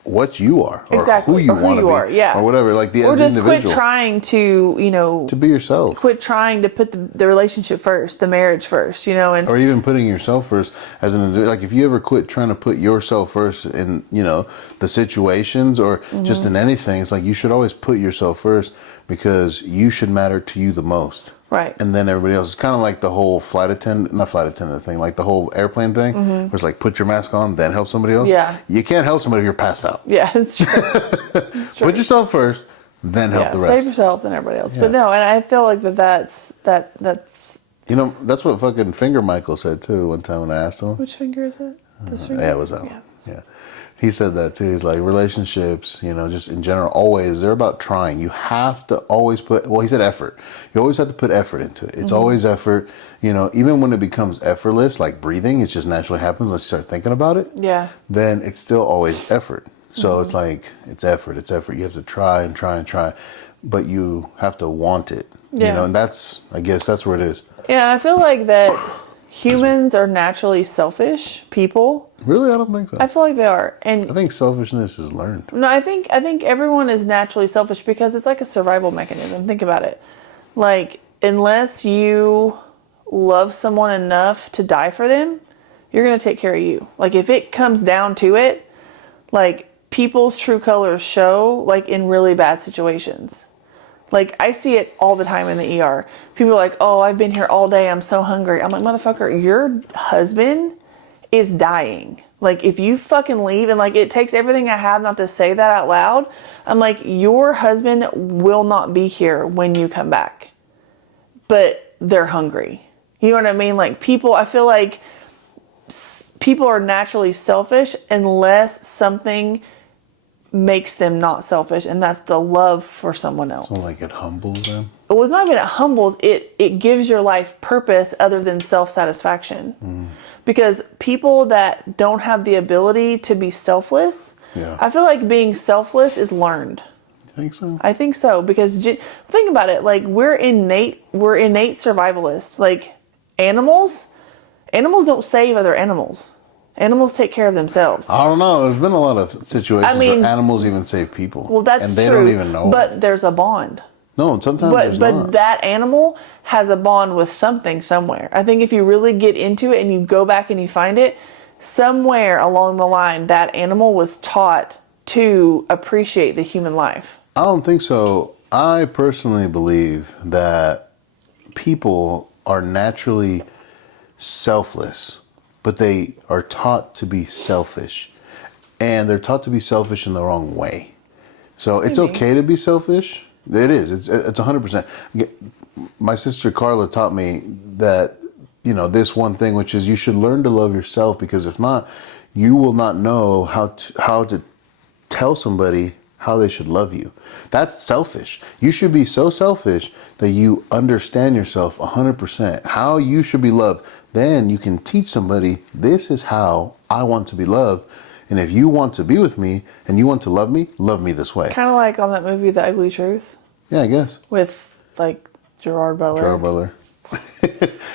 what you are, or Exactly, who you or who want to you be, are, yeah. or whatever. Like or as an just individual, quit trying to, to be yourself, quit trying to put the relationship first, the marriage first, and... or even putting yourself first as an individual. Like if you ever quit trying to put yourself first in the situations, or just in anything, it's like you should always put yourself first, because you should matter to you the most. Right. And then everybody else. It's kind of like the whole not flight attendant thing, like the whole airplane thing, where it's like put your mask on, then help somebody else. Yeah. You can't help somebody if you're passed out. Yeah, it's true. It's true. Put yourself first, then help the rest. Save yourself and everybody else. Yeah. But no, and I feel like that's... That's what fucking Finger Michael said too one time when I asked him. Which finger is it? This finger? Yeah, it was that one. Yeah. He said that too. He's like, relationships, just in general, always, they're about trying. You have to always he said effort. You always have to put effort into it. It's always effort. Even when it becomes effortless, like breathing, it just naturally happens. Let's start thinking about it. Yeah. Then it's still always effort. So it's like, it's effort. You have to try and try and try, but you have to want it. Yeah. And I guess that's where it is. Yeah, and I feel like that humans are naturally selfish people. Really? I don't think so. I feel like they are. And I think selfishness is learned. no, I think everyone is naturally selfish because it's like a survival mechanism. Think about it. Like, unless you love someone enough to die for them, you're going to take care of you. Like, if it comes down to it, like, people's true colors show, like, in really bad situations. Like, I see it all the time in the ER. People are like, oh, I've been here all day, I'm so hungry. I'm like, motherfucker, your husband is dying. Like, if you fucking leave, and like, it takes everything I have not to say that out loud. I'm like, your husband will not be here when you come back. But they're hungry. You know what I mean? Like, I feel like people are naturally selfish unless something makes them not selfish, and that's the love for someone else. So like it humbles them. Well, it's not even it humbles, it gives your life purpose other than self-satisfaction. Because people that don't have the ability to be selfless, Yeah. I feel like being selfless is learned. You think so? I think so, because think about it. Like, we're innate survivalists. Like, animals don't save other animals. Animals take care of themselves. I don't know. There's been a lot of situations I mean, where animals even save people. Well, that's and they true. don't even know. But there's a bond. No, sometimes But there's not. that animal has a bond with something somewhere. I think if you really get into it and you go back and you find it, somewhere along the line, that animal was taught to appreciate the human life. I don't think so. I personally believe that people are naturally selfless, but they are taught to be selfish. And they're taught to be selfish in the wrong way. So it's Maybe. okay to be selfish. It is. It's 100%. My sister Carla taught me that, this one thing, which is you should learn to love yourself, because if not, you will not know how to tell somebody how they should love you. That's selfish. You should be so selfish that you understand yourself 100%, how you should be loved. Then you can teach somebody, this is how I want to be loved. And if you want to be with me and you want to love me this way. Kind of like on that movie, The Ugly Truth, Yeah, I guess. with like Gerard Butler. Gerard Butler.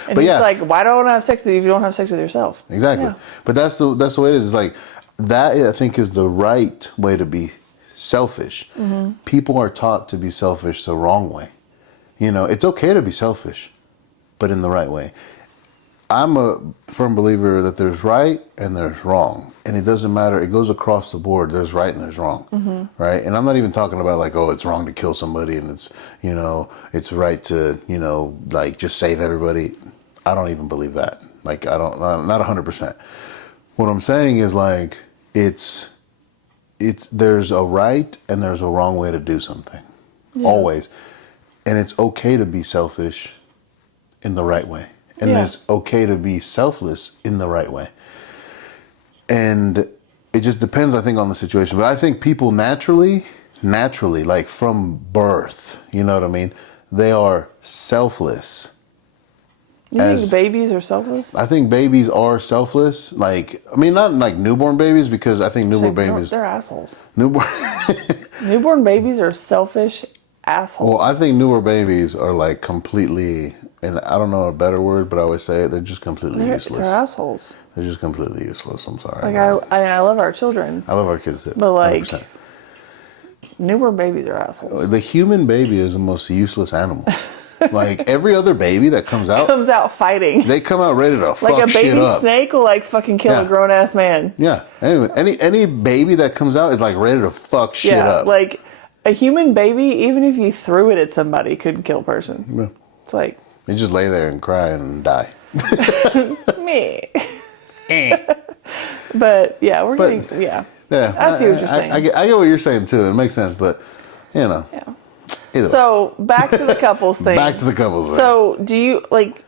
And he's like, why don't I have sex with you if you don't have sex with yourself? Exactly. Yeah. But that's the way it is. It's like that, I think, is the right way to be selfish. Mm-hmm. People are taught to be selfish the wrong way. It's okay to be selfish, but in the right way. I'm a firm believer that there's right and there's wrong. And it doesn't matter. It goes across the board. There's right and there's wrong. Mm-hmm. Right? And I'm not even talking about like, oh, it's wrong to kill somebody and it's right to, like just save everybody. I don't even believe that. Like, not 100%. What I'm saying is like, there's a right and there's a wrong way to do something. Yeah. Always. And it's okay to be selfish in the right way. And it's okay to be selfless in the right way. And it just depends, I think, on the situation. But I think people naturally, like from birth, you know what I mean? They are selfless. You think babies are selfless? I think babies are selfless. Like, I mean, not like newborn babies, because I think newborn babies... They're assholes. Newborn babies are selfish assholes. Well, I think newer babies are like completely, and I don't know a better word, but I always say it, they're just completely useless. They're assholes. They're just completely useless. I'm sorry. Like, I love our children. I love our kids too. But like, 100%. Newborn babies are assholes. The human baby is the most useless animal. Like every other baby that comes out fighting. They come out ready to fuck shit up. Like a baby snake will like fucking kill a grown ass man. Yeah. Anyway, any baby that comes out is like ready to fuck shit up. Like a human baby, even if you threw it at somebody, couldn't kill a person. Yeah. It's like you just lay there and cry and die. Me. But yeah, Yeah, I see what you're saying. I get what you're saying too. It makes sense, but Yeah. Either So back to the couples thing. Back to the couples thing. So do you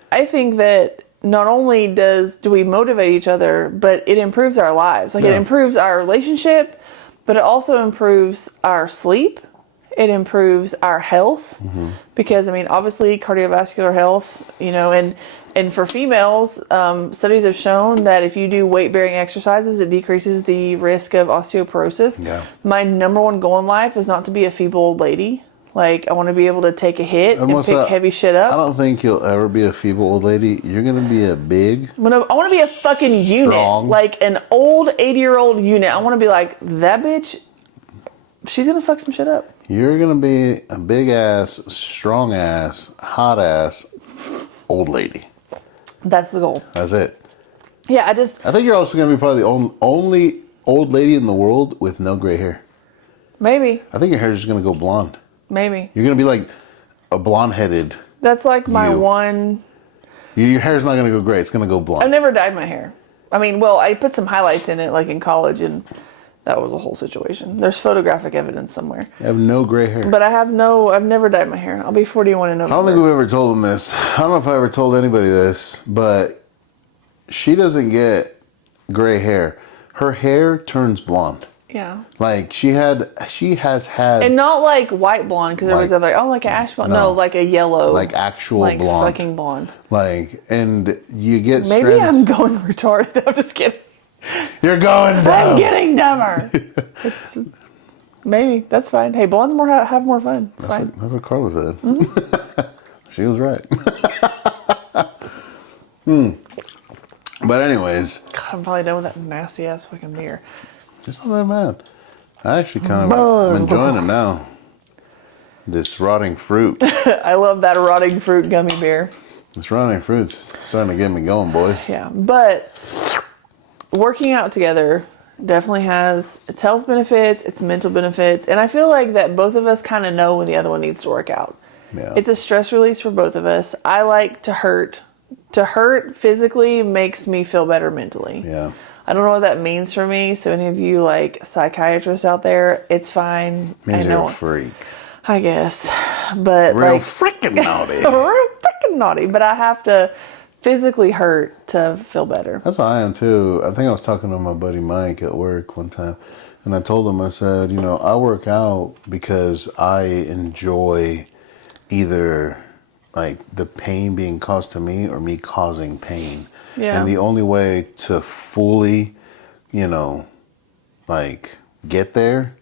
I think that not only do we motivate each other, but it improves our lives. Like it improves our relationship, but it also improves our sleep. It improves our health because, I mean, obviously cardiovascular health, and for females, studies have shown that if you do weight-bearing exercises, it decreases the risk of osteoporosis. Yeah. My number one goal in life is not to be a feeble old lady. Like, I want to be able to take a hit and pick heavy shit up. I don't think you'll ever be a feeble old lady. You're going to be a big... I want to be a fucking unit. Like an old 80-year-old unit. I want to be like, that bitch, she's going to fuck some shit up. You're going to be a big-ass, strong-ass, hot-ass old lady. That's the goal. That's it. Yeah, I think you're also going to be probably the only old lady in the world with no gray hair. Maybe. I think your hair is just going to go blonde. Maybe. You're going to be like a blonde-headed. That's like my one... Your hair's not going to go gray. It's going to go blonde. I've never dyed my hair. I mean, well, I put some highlights in it like in college, and that was a whole situation. There's photographic evidence somewhere. You have no gray hair. But I've never dyed my hair. I'll be 41 in November. I don't think we've ever told them this. I don't know if I ever told anybody this, but she doesn't get gray hair. Her hair turns blonde. Yeah. Like she has had And not like white blonde, because everybody's Like- like, oh, like an ash blonde. No, no. like a yellow. like actual like blonde. fucking blonde. Like, and you get Maybe I'm strands. going retarded. I'm just kidding. You're going I'm down. getting dumber. It's maybe that's fine. Hey, blondes have more fun. It's fine. That's what Carla said. Mm-hmm. She was right. But anyways, God, I'm probably done with that nasty ass fucking beer. it's not that bad. I actually kind of I'm enjoying it now. This rotting fruit. I love that rotting fruit gummy beer. This rotting fruit's starting to get me going, boys. Yeah, but working out together definitely has its health benefits, its mental benefits, and I feel like that both of us kind of know when the other one needs to work out. Yeah. It's a stress release for both of us. I like to hurt. To hurt physically makes me feel better mentally. Yeah. I don't know what that means for me. So any of you like psychiatrists out there, it's fine. Means I you're know. a freak. I guess, but Real like freaking naughty. real freaking naughty. But I have to physically hurt to feel better. That's how I am too. I think I was talking to my buddy Mike at work one time, and I told him, I said, you know, I work out because I enjoy either like the pain being caused to me or me causing pain. Yeah. And the only way to fully, you know, like get there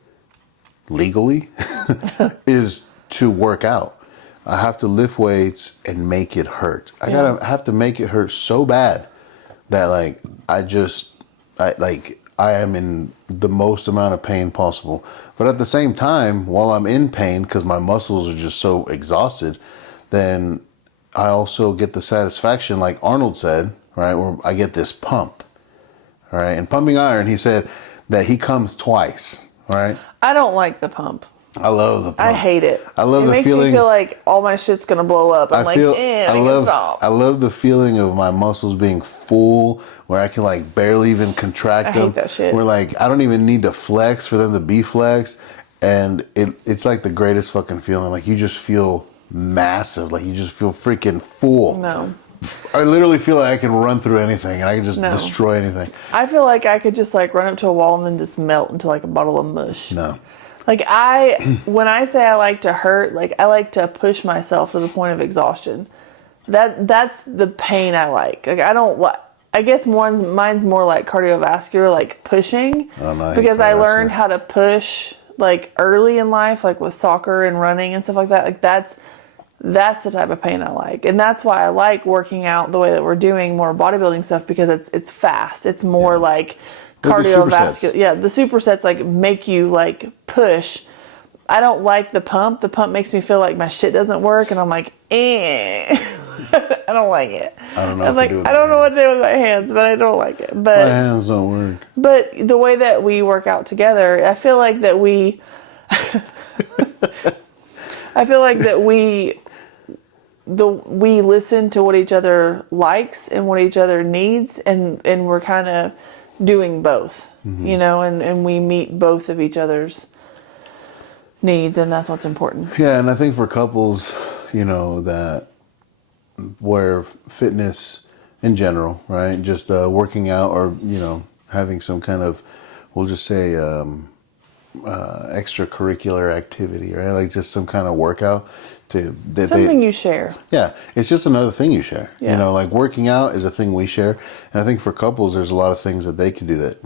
legally is to work out. I have to lift weights and make it hurt. I have to make it hurt so bad that like I am in the most amount of pain possible. But at the same time, while I'm in pain because my muscles are just so exhausted, then I also get the satisfaction, like Arnold said, right, where I get this pump. All right, and pumping iron, he said that he comes twice. All right, I don't like the pump. I love the pump. I hate it. I love it the makes feeling. me feel like all my shit's gonna blow up. I'm like, I can stop. I love the feeling of my muscles being full, where I can like barely even contract I them. hate that shit. Where like I don't even need to flex for them to be flexed, and it's like the greatest fucking feeling. Like you just feel massive. Like you just feel freaking full. No. I literally feel like I can run through anything and I can just No. destroy anything. I feel like I could just like run up to a wall and then just melt into like a bottle of mush. No. Like when I say I like to hurt, like I like to push myself to the point of exhaustion. That's the pain I like. Like I don't like. I guess mine's more like cardiovascular, like pushing, Oh, no, I hate because I learned cardiovascular. how to push like early in life, like with soccer and running and stuff like that. Like that's the type of pain I like, and that's why I like working out the way that we're doing more bodybuilding stuff, because it's fast. It's more like Like the cardiovascular. supersets. Yeah, the supersets like make you like push. I don't like the pump. The pump makes me feel like my shit doesn't work, and I'm like, eh. I don't like it. I don't know I'm what like, to do with I don't know what to do with my hands, but I don't like it. My But hands don't work. but the way that we work out together, I feel like that we we listen to what each other likes and what each other needs, and we're kind of doing both, you know, and we meet both of each other's needs, and that's what's important. Yeah, and I think for couples, you know, that where fitness in general, right, just working out or, you know, having some kind of, we'll just say, extracurricular activity, right, like just some kind of workout Something you share. yeah, it's just another thing you share. Yeah. You know, like working out is a thing we share, and I think for couples, there's a lot of things that they can do that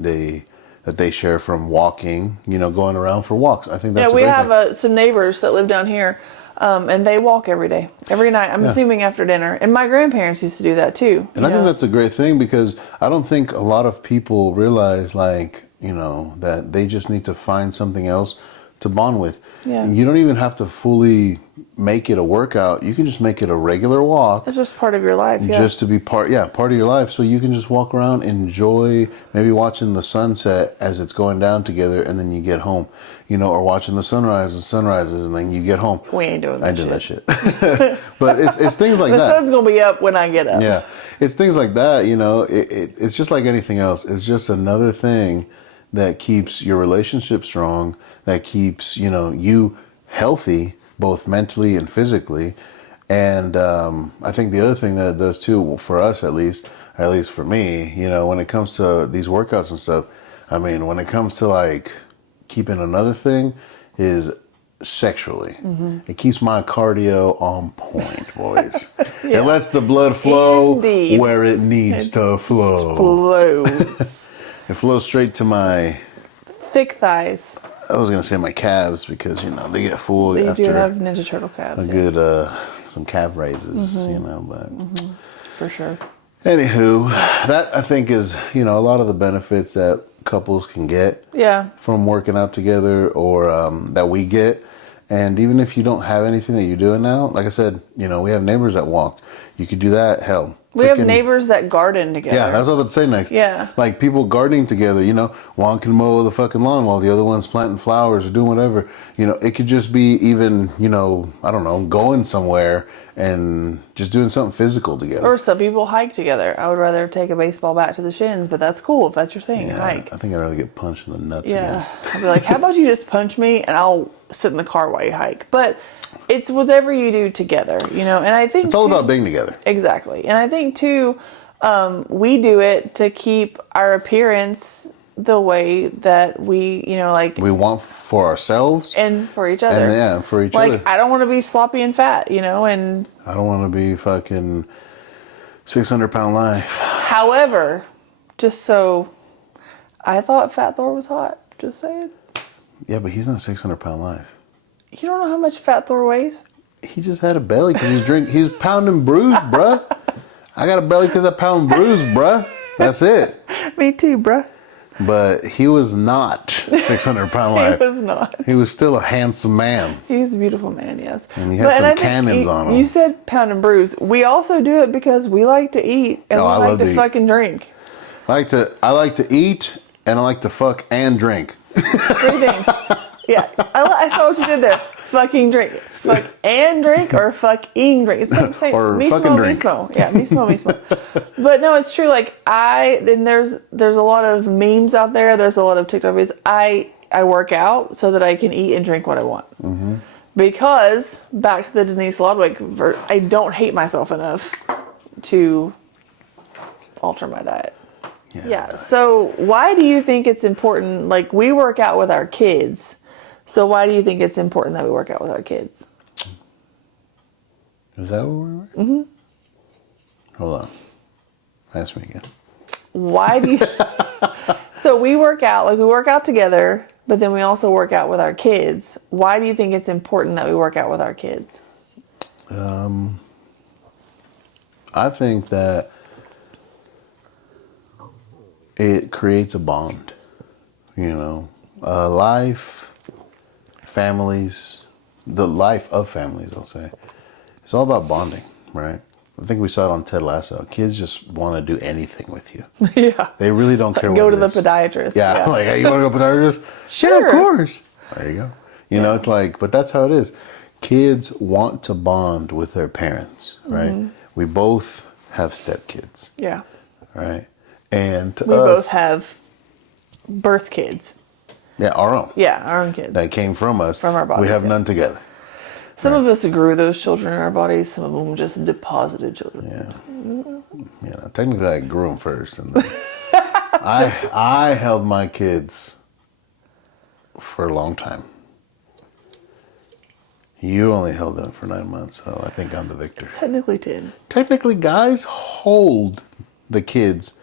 they share, from walking, you know, going around for walks. I think that's Yeah, we a great have thing. some neighbors that live down here, and they walk every day, every night. I'm assuming after dinner. And my grandparents used to do that too. And I think that's a great thing, because I don't think a lot of people realize, like, you know, that they just need to find something else to bond with. Yeah. And you don't even have to fully make it a workout. You can just make it a regular walk. It's just part of your life. Yeah. Just to be part of your life, so you can just walk around, enjoy maybe watching the sunset as it's going down together, and then you get home, you know, or watching the sunrise and sunrises, and then you get home. We ain't doing that I did shit. that shit. But it's things like The that. sun's gonna be up when I get up. Yeah, it's things like that, you know. It's just like anything else. It's just another thing that keeps your relationship strong, that keeps, you know, you healthy, both mentally and physically. And I think the other thing that it does too, well, for us at least for me, you know, when it comes to these workouts and stuff, I mean, when it comes to like keeping another thing is sexually. It keeps my cardio on point, boys. It lets the blood flow Indeed. where it needs to flow. Flows. It flows straight to my, Thick thighs. I was going to say my calves because, they get full They after do have Ninja Turtle calves. a yes. good, some calf raises, but... For sure. Anywho, that I think is, a lot of the benefits that couples can get Yeah. from working out together or that we get. And even if you don't have anything that you're doing now, like I said, we have neighbors that walk. You could do that. Hell, We have freaking- neighbors that garden together. Yeah, that's what I was about to say next. Yeah. Like people gardening together, one can mow the fucking lawn while the other one's planting flowers or doing whatever. It could just be even, I don't know, going somewhere and just doing something physical together. Or some people hike together. I would rather take a baseball bat to the shins, but that's cool if that's your thing. Hike. I think I'd rather get punched in the nuts Yeah. again. I'd be like, how about you just punch me and I'll sit in the car while you hike. But it's whatever you do together, and I think It's all about being together. Exactly. And I think too, we do it to keep our appearance the way that we, We want for ourselves and for each other. and for each like, other. I don't want to be sloppy and fat, and I don't want to be fucking 600-pound life. however, just so I thought Fat Thor was hot. Just saying. Yeah, but he's not 600-pound life. You don't know how much Fat Thor weighs? He just had a belly because he's pounding bruise, bruh. I got a belly because I pound bruise, bruh. That's it. Me too, bruh. But he was not 600-pound He life. was not. He was still a handsome man. He's a beautiful man, yes. And he had some I think cannons on him. You said pound and bruise. We also do it because we like to eat and Oh, we I like love to to eat. fucking drink. I like to eat and I like to fuck and drink. 3 things. Yeah, I saw what you did there. Fucking drink. Fuck and drink or fucking drink. It's the same. Or Mismo, fucking drink. Mismo. Yeah, mismo. But no, it's true. Like then there's a lot of memes out there. There's a lot of TikTok videos. I work out so that I can eat and drink what I want. Mm-hmm. Because back to the Denise Lodwick, I don't hate myself enough to alter my diet. Yeah. So why do you think it's important? Like we work out with our kids. So why do you think it's important that we work out with our kids? Is that where we were? Mm-hmm. Hold on. Ask me again. Why do you... So we work out together, but then we also work out with our kids. Why do you think it's important that we work out with our kids? I think that it creates a bond. Life, families, the life of families, I'll say. It's all about bonding, right? I think we saw it on Ted Lasso. Kids just want to do anything with you. Yeah. They really don't care Go what to it the is. podiatrist. Yeah, like, hey, you want to go podiatrist? Sure. Yeah, of course. There you go. It's like, but that's how it is. Kids want to bond with their parents, right? Mm-hmm. We both have stepkids, Yeah. right? And to We us, both have birth kids. yeah, our own. Yeah, our own kids. That came from us. From our bodies, We have yeah. none together. Some of us grew those children in our bodies. Some of them just deposited children. Yeah. Technically, I grew them first, and then I held my kids for a long time. You only held them for 9 months, so I think I'm the victor. It's technically 10. Technically, guys hold the kids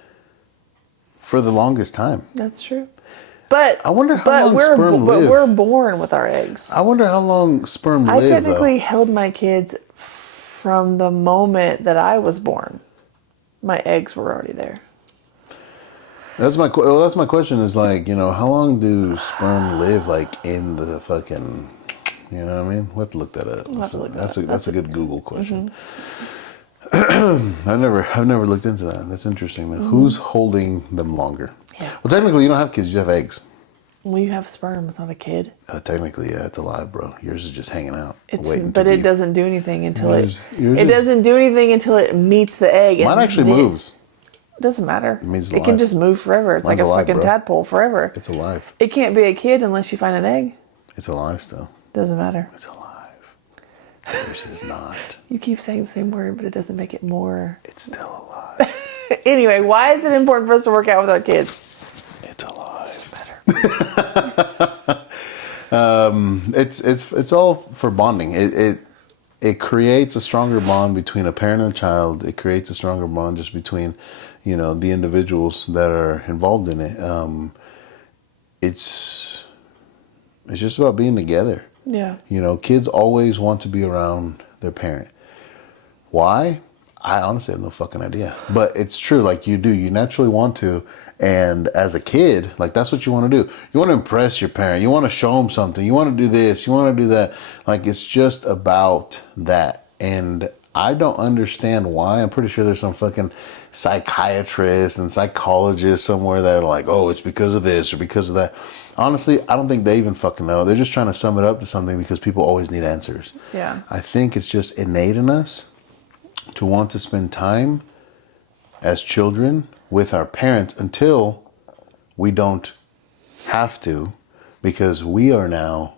for the longest time. That's true. But I wonder how long sperm But live. we're born with our eggs. I wonder how long sperm I live, technically held my kids from the moment that I was born. My eggs were already there. That's my question is like, how long do sperm live like in the fucking, you know what I mean? We'll have to look that up. That's a good Google question. I've never looked into that. That's interesting. Who's holding them longer? Yeah. Well, technically, you don't have kids. You have eggs. Well, you have sperm. It's not a kid. Technically, yeah, it's alive, bro. Yours is just hanging out. But it doesn't do anything until Yours is- it doesn't do anything until it meets the egg. Mine and actually then- moves. It doesn't matter. means it's It can alive. just move forever. It's Mine's like a alive, fucking bro. tadpole forever. It's alive. It can't be a kid unless you find an egg. It's alive still. Doesn't matter. It's alive. Yours is not. You keep saying the same word, but it doesn't make it more. It's still alive. Anyway, why is it important for us to work out with our kids? It's alive. Better. It's all for bonding. It creates a stronger bond between a parent and a child. It creates a stronger bond just between, the individuals that are involved in it. It's just about being together. Yeah. Kids always want to be around their parent. Why? I honestly have no fucking idea. But it's true. Like you do. You naturally want to. And as a kid, like that's what you want to do. You want to impress your parent. You want to show them something. You want to do this. You want to do that. Like it's just about that. And I don't understand why. I'm pretty sure there's some fucking psychiatrists and psychologists somewhere that are like, oh, it's because of this or because of that. Honestly, I don't think they even fucking know. They're just trying to sum it up to something because people always need answers. Yeah. I think it's just innate in us to want to spend time as children with our parents until we don't have to, because we are now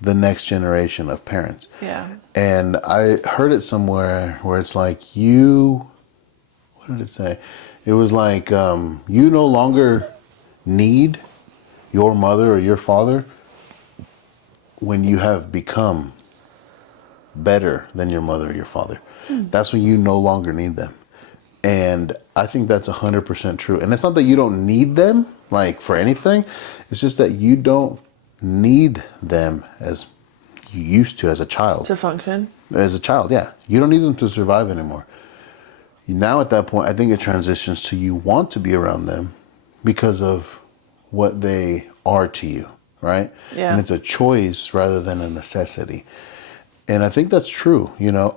the next generation of parents. Yeah. And I heard it somewhere where it's like what did it say? It was like you no longer need your mother or your father when you have become better than your mother or your father. That's when you no longer need them. And I think that's 100% true. And it's not that you don't need them, like for anything. It's just that you don't need them as you used to as a child. To function. As a child, yeah. You don't need them to survive anymore. Now at that point, I think it transitions to you want to be around them because of what they are to you, right? Yeah. And it's a choice rather than a necessity. And I think that's true.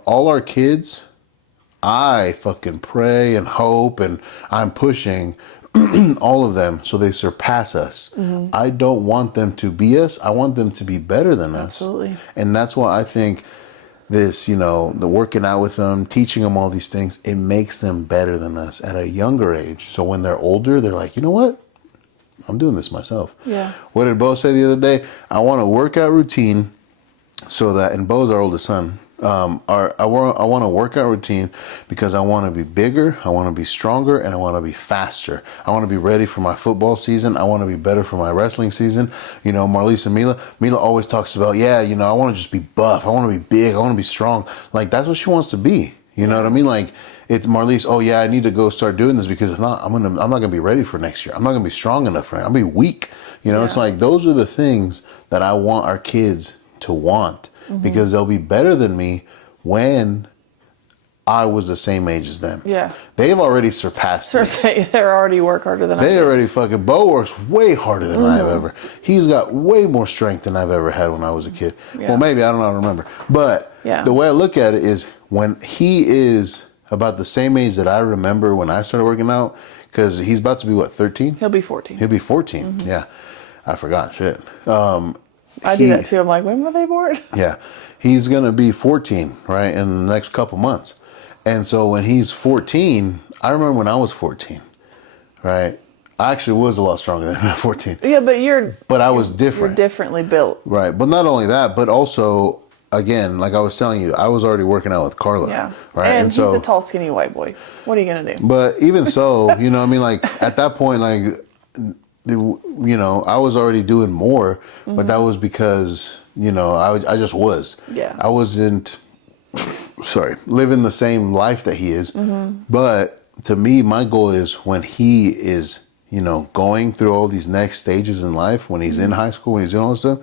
All our kids, I fucking pray and hope and I'm pushing all of them so they surpass us. Mm-hmm. I don't want them to be us. I want them to be better than us. Absolutely. And that's why I think this, the working out with them, teaching them all these things, it makes them better than us at a younger age. So when they're older, they're like, you know what? I'm doing this myself. Yeah. What did Bo say the other day? I want a workout routine so that, and Bo's our oldest son, I want a workout routine because I want to be bigger, I want to be stronger, and I want to be faster. I want to be ready for my football season. I want to be better for my wrestling season. Marlise and Mila always talks about, I want to just be buff. I want to be big. I want to be strong. Like, that's what she wants to be. You know what I mean? Like, it's Marlise, oh yeah, I need to go start doing this because if not, I'm not going to be ready for next year. I'm not going to be strong enough for it. I'm going to be weak. It's like, those are the things that I want our kids to want. Mm-hmm. Because they'll be better than me when I was the same age as them. Yeah. They've already surpassed me. They already work harder than I do. They already fucking, Bo works way harder than I've ever. He's got way more strength than I've ever had when I was a kid. Yeah. Well, maybe, I don't remember. But the way I look at it is when he is about the same age that I remember when I started working out, because he's about to be, 13? He'll be 14. He'll be 14, mm-hmm. Yeah. I forgot, shit. I do that too. I'm like, when were they born? Yeah. He's going to be 14, right, in the next couple months. And so when he's 14, I remember when I was 14, right? I actually was a lot stronger than him at 14. Yeah, but I was different. You're differently built. Right. But not only that, but also, again, like I was telling you, I was already working out with Carla. Yeah. Right. And he's a tall, skinny white boy. What are you going to do? But even so, what I mean? Like, at that point, like, I was already doing more, mm-hmm. but that was because, I just was. Yeah. I wasn't, living the same life that he is. Mm-hmm. But to me, my goal is when he is, going through all these next stages in life, when he's mm-hmm. in high school, when he's doing all this stuff,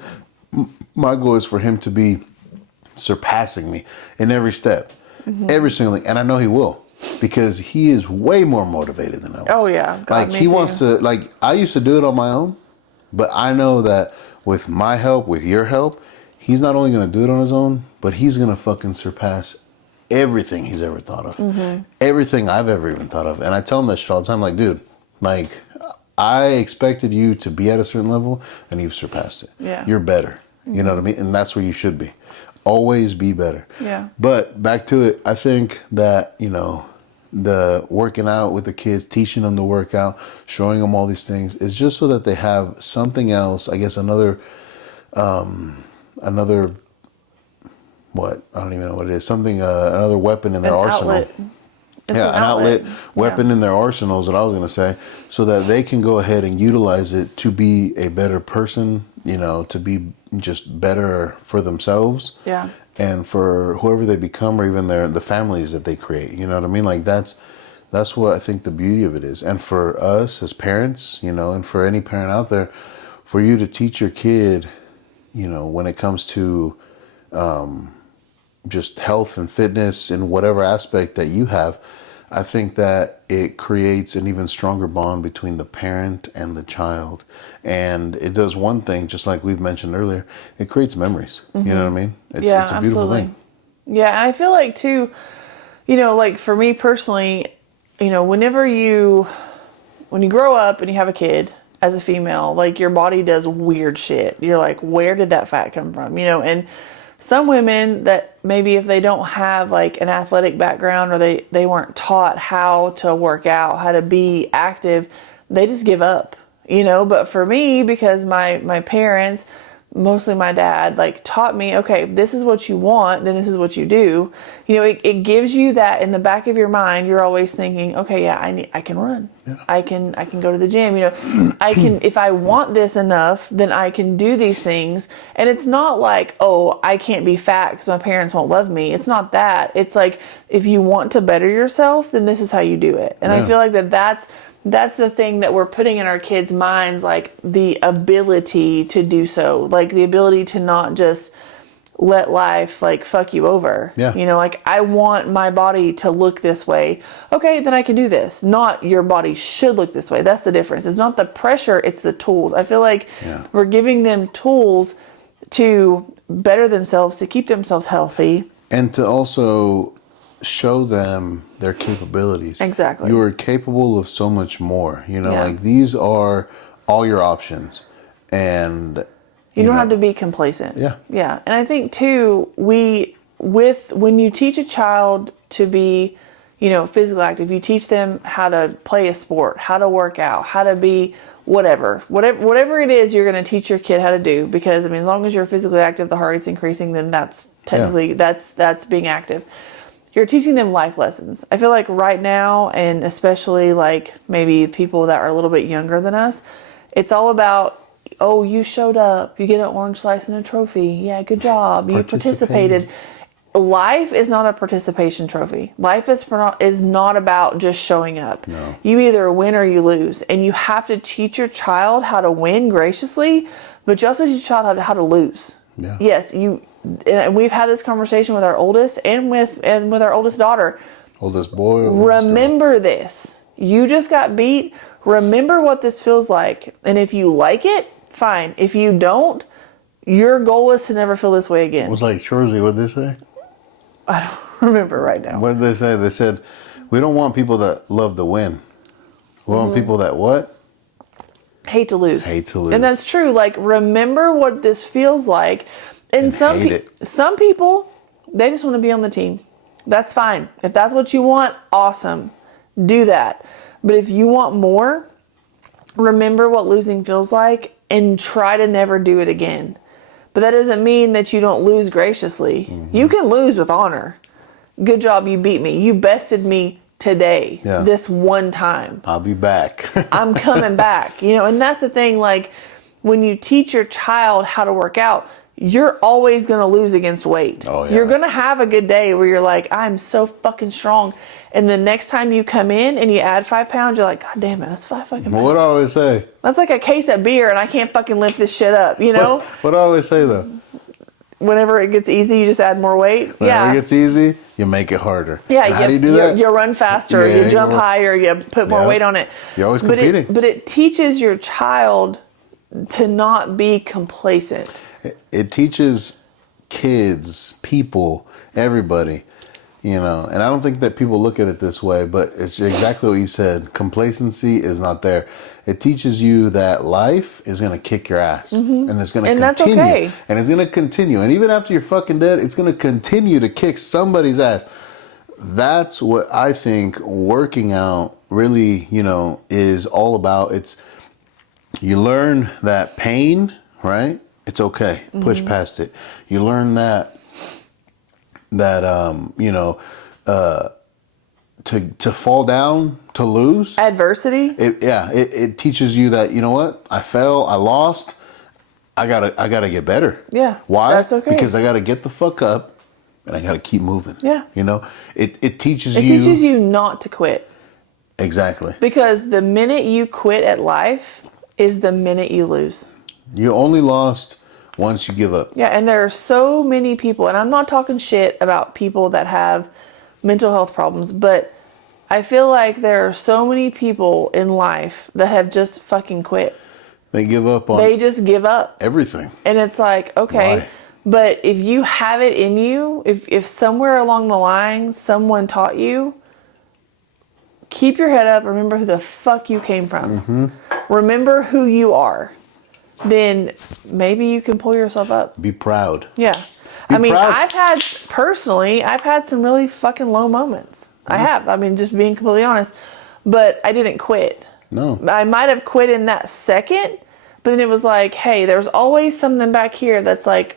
my goal is for him to be surpassing me in every step, mm-hmm. every single thing. And I know he will. Because he is way more motivated than I was. Oh, yeah. God, like, he wants to, like, I used to do it on my own, but I know that with my help, with your help, he's not only going to do it on his own, but he's going to fucking surpass everything he's ever thought of. Mm-hmm. Everything I've ever even thought of. And I tell him that shit all the time, like, dude, like, I expected you to be at a certain level, and you've surpassed it. Yeah. You're better. Mm-hmm. You know what I mean? And that's where you should be. Always be better. Yeah. But back to it, I think that, the working out with the kids, teaching them to work out, showing them all these things is just so that they have something else, I guess another, what? I don't even know what it is. Something, another weapon in their arsenal. Outlet. It's an outlet weapon Yeah. in their arsenal is what I was going to say, so that they can go ahead and utilize it to be a better person, to be just better for themselves. Yeah. And for whoever they become, or even the families that they create. You know what I mean? Like that's what I think the beauty of it is. And for us as parents, and for any parent out there, for you to teach your kid, when it comes to just health and fitness in whatever aspect that you have, I think that it creates an even stronger bond between the parent and the child. And it does one thing, just like we've mentioned earlier, it creates memories. You know what I mean? It's a beautiful absolutely. thing. Yeah, and I feel like too, like for me personally, when you grow up and you have a kid as a female, like your body does weird shit. You're like, where did that fat come from? And some women that maybe if they don't have like an athletic background, or they weren't taught how to work out, how to be active, they just give up, but for me, because my parents, mostly my dad, like taught me, okay, this is what you want, then this is what you do. It gives you that in the back of your mind. You're always thinking, okay, yeah, I can run. Yeah. I can go to the gym. I can, if I want this enough, then I can do these things. And it's not like, oh, I can't be fat because my parents won't love me. It's not that. It's like, if you want to better yourself, then this is how you do it. And I feel like that's the thing that we're putting in our kids' minds, like the ability to do so, like the ability to not just let life like fuck you over. Yeah. Like I want my body to look this way. Okay, then I can do this. Not your body should look this way. That's the difference. It's not the pressure, it's the tools. I feel like we're giving them tools to better themselves, to keep themselves healthy. And to also show them their capabilities. Exactly. You are capable of so much more. Yeah. Like these are all your options. And you don't have to be complacent. Yeah. Yeah. And I think too, when you teach a child to be, physically active, you teach them how to play a sport, how to work out, how to be whatever it is you're going to teach your kid how to do. Because as long as you're physically active, the heart rate's increasing, then that's technically, that's being active. You're teaching them life lessons. I feel like right now, and especially like maybe people that are a little bit younger than us, it's all about, oh, you showed up, you get an orange slice and a trophy. Yeah, good job. You participated. Life is not a participation trophy. Life is not about just showing up. No. You either win or you lose. And you have to teach your child how to win graciously, but you also teach your child how to lose. Yeah. Yes, and we've had this conversation with our oldest and with our oldest daughter. Oldest boy. Remember this. You just got beat. Remember what this feels like. And if you like it, fine. If you don't, your goal is to never feel this way again. It was like Shorzy, what'd they say? I don't remember right now. What did they say? They said, we don't want people that love to win. We want people that what? Hate to lose. Hate to lose. And that's true. Like, remember what this feels like. And some people, they just want to be on the team. That's fine. If that's what you want, awesome. Do that. But if you want more, remember what losing feels like and try to never do it again. But that doesn't mean that you don't lose graciously. Mm-hmm. You can lose with honor. Good job, you beat me. You bested me today, this one time. I'll be back. I'm coming back. And that's the thing, like when you teach your child how to work out, you're always going to lose against weight. Oh, yeah. You're going to have a good day where you're like, I'm so fucking strong. And the next time you come in and you add 5 pounds, you're like, God damn it, that's 5 fucking pounds. What do I always say? That's like a case of beer and I can't fucking lift this shit up, What do I always say though? Whenever it gets easy, you just add more weight. Whenever it gets easy, you make it harder. Yeah. And how do you do that? You run faster, you jump higher, you put more weight on it. You're always competing. But it teaches your child to not be complacent. It teaches kids, people, everybody, and I don't think that people look at it this way, but it's exactly what you said. Complacency is not there. It teaches you that life is going to kick your ass, and it's going to continue. And that's okay. And it's going to continue. And even after you're fucking dead, it's going to continue to kick somebody's ass. That's what I think working out really, is all about. It's, you learn that pain, right? It's okay. Push past it. You learn that to fall down, to lose. Adversity. It teaches you that, you know what? I fell, I lost. I gotta get better. Yeah. Why? That's okay. Because I gotta get the fuck up and I gotta keep moving. Yeah. You know? It teaches It you. teaches you not to quit. Exactly. Because the minute you quit at life is the minute you lose. You only lost once you give up. Yeah, and there are so many people, and I'm not talking shit about people that have mental health problems, but I feel like there are so many people in life that have just fucking quit. They give up on They just give up. everything. And it's like, okay, Why? but if you have it in you, if somewhere along the line someone taught you, keep your head up, remember who the fuck you came from. Remember who you are. Then maybe you can pull yourself up. Be proud. Yeah. Be I mean, proud. I've had some really fucking low moments. I have. I mean, just being completely honest. But I didn't quit. No. I might have quit in that second, but then it was like, hey, there's always something back here that's like,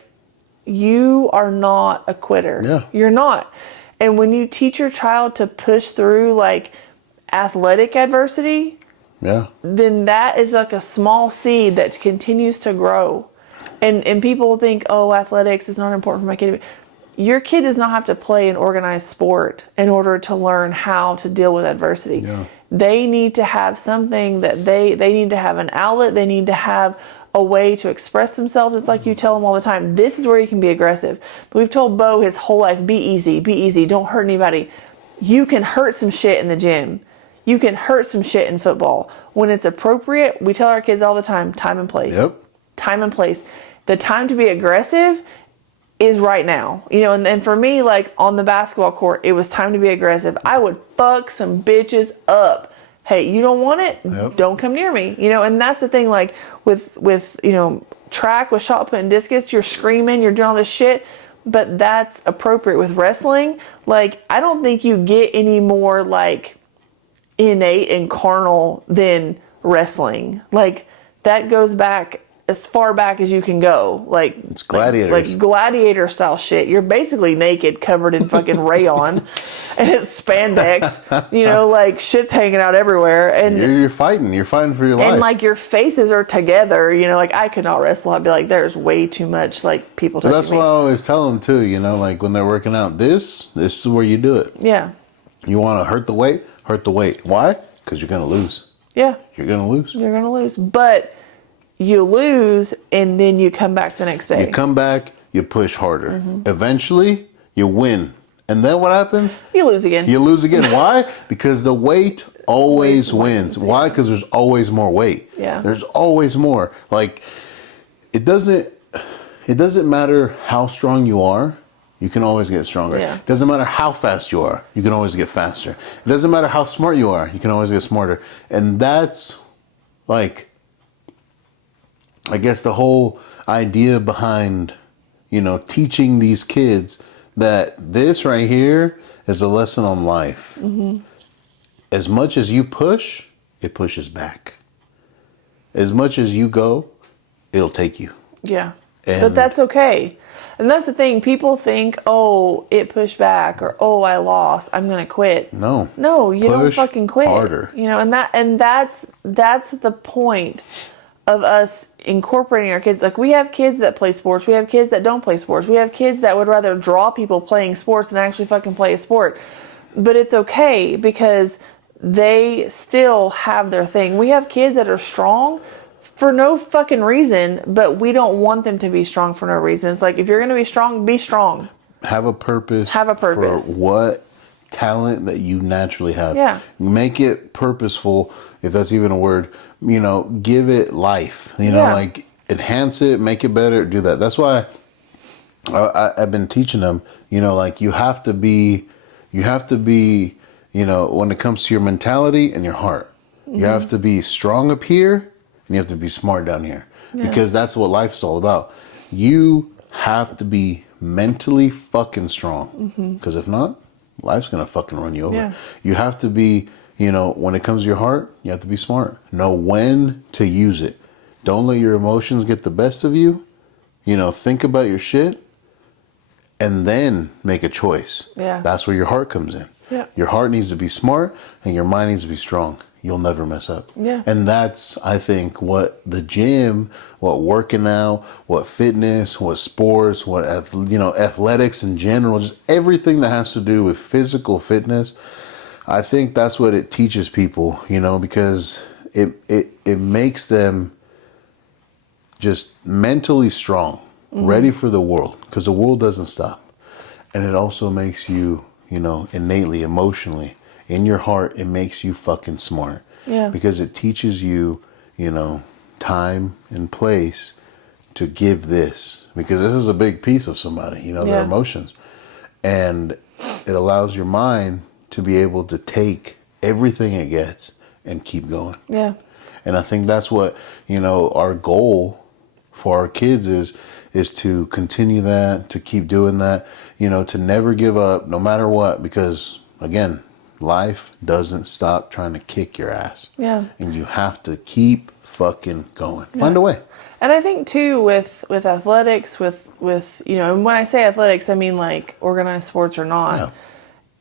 you are not a quitter. Yeah. You're not. And when you teach your child to push through like athletic adversity, Yeah. then that is like a small seed that continues to grow. And people think, oh, athletics is not important for my kid. Your kid does not have to play an organized sport in order to learn how to deal with adversity. Yeah. They need to have something that they need to have an outlet. They need to have a way to express themselves. It's like you tell them all the time, this is where you can be aggressive. But we've told Bo his whole life, be easy, don't hurt anybody. You can hurt some shit in the gym. You can hurt some shit in football. When it's appropriate, we tell our kids all the time, time and place. Yep. Time and place. The time to be aggressive is right now. You know, and for me, like on the basketball court, it was time to be aggressive. I would fuck some bitches up. Hey, you don't want it? Yep. Don't come near me. You know, and that's the thing, like with you know, track, with shot put and discus, you're screaming, you're doing all this shit. But that's appropriate. With wrestling, like I don't think you get any more like innate and carnal than wrestling. Like that goes back as far back as you can go. Like It's gladiators. like gladiator style shit. You're basically naked, covered in fucking rayon, and it's spandex. You know, like shit's hanging out everywhere, and You're fighting. You're fighting for your life. and like your faces are together. You know, like I could not wrestle. I'd be like, there's way too much like people But touching that's me. why I always tell them too, you know, like when they're working out, this is where you do it. Yeah, You want to hurt the weight? Hurt the weight. Why? Because you're going to lose. yeah, You're going to lose. you're gonna lose, but you lose, and then you come back the next day. You come back, you push harder. Eventually, you win. And then what happens? You lose again. You lose again. Why? Because the weight always Always wins. wins, Why? Because there's always more weight. Yeah. There's always more. Like it doesn't matter how strong you are, you can always get stronger. Yeah. It doesn't matter how fast you are, you can always get faster. It doesn't matter how smart you are, you can always get smarter. And that's like, I guess the whole idea behind, you know, teaching these kids that this right here is a lesson on life. As much as you push, it pushes back. As much as you go, it'll take you. Yeah. And- But that's okay. And that's the thing. People think, oh, it pushed back, or oh, I lost, I'm gonna quit. No. No, you don't Push fucking quit. harder. You know, and that's the point of us incorporating our kids. Like we have kids that play sports, we have kids that don't play sports, we have kids that would rather draw people playing sports than actually fucking play a sport. But it's okay because they still have their thing. We have kids that are strong for no fucking reason, but we don't want them to be strong for no reason. It's like, if you're going to be strong, be strong. Have a purpose. Have a purpose. For what talent that you naturally have. Yeah. Make it purposeful, if that's even a word. You know, give it life. You know, Yeah. like enhance it, make it better, do that. That's why I've been teaching them, you know, like you have to be, you know, when it comes to your mentality and your heart, you have to be strong up here and you have to be smart down here, because that's what life is all about. You have to be mentally fucking strong, because if not, life's gonna fucking run you over. Yeah. You have to be, you know, when it comes to your heart, you have to be smart. Know when to use it. Don't let your emotions get the best of you. You know, think about your shit and then make a choice. Yeah. That's where your heart comes in. Yeah. Your heart needs to be smart and your mind needs to be strong. You'll never mess up. Yeah. And that's, I think, what the gym, what working out, what fitness, what sports, what athletics in general, just everything that has to do with physical fitness. I think that's what it teaches people, because it makes them just mentally strong, ready for the world, because the world doesn't stop. And it also makes you, innately, emotionally, in your heart, it makes you fucking smart. Yeah. Because it teaches you, time and place to give this. Because this is a big piece of somebody, their Yeah. emotions. And it allows your mind to be able to take everything it gets and keep going. Yeah. And I think that's what, our goal for our kids is to continue that, to keep doing that, to never give up no matter what, because again, life doesn't stop trying to kick your ass. Yeah. And you have to keep fucking going. Find a way. And I think too with athletics, with and when I say athletics, I mean like organized sports or not. Yeah.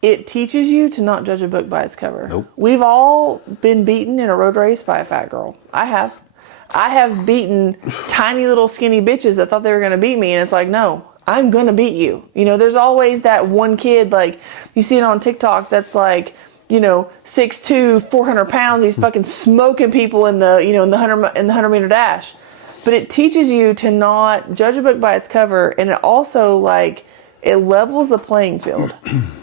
It teaches you to not judge a book by its cover. Nope. We've all been beaten in a road race by a fat girl. I have beaten tiny little skinny bitches that thought they were going to beat me, and it's like, no, I'm going to beat you. There's always that one kid, like you see it on TikTok, that's like, 6'2", 400 pounds. He's fucking smoking people in the, in the 100-meter dash. But it teaches you to not judge a book by its cover, and it also it levels the playing field.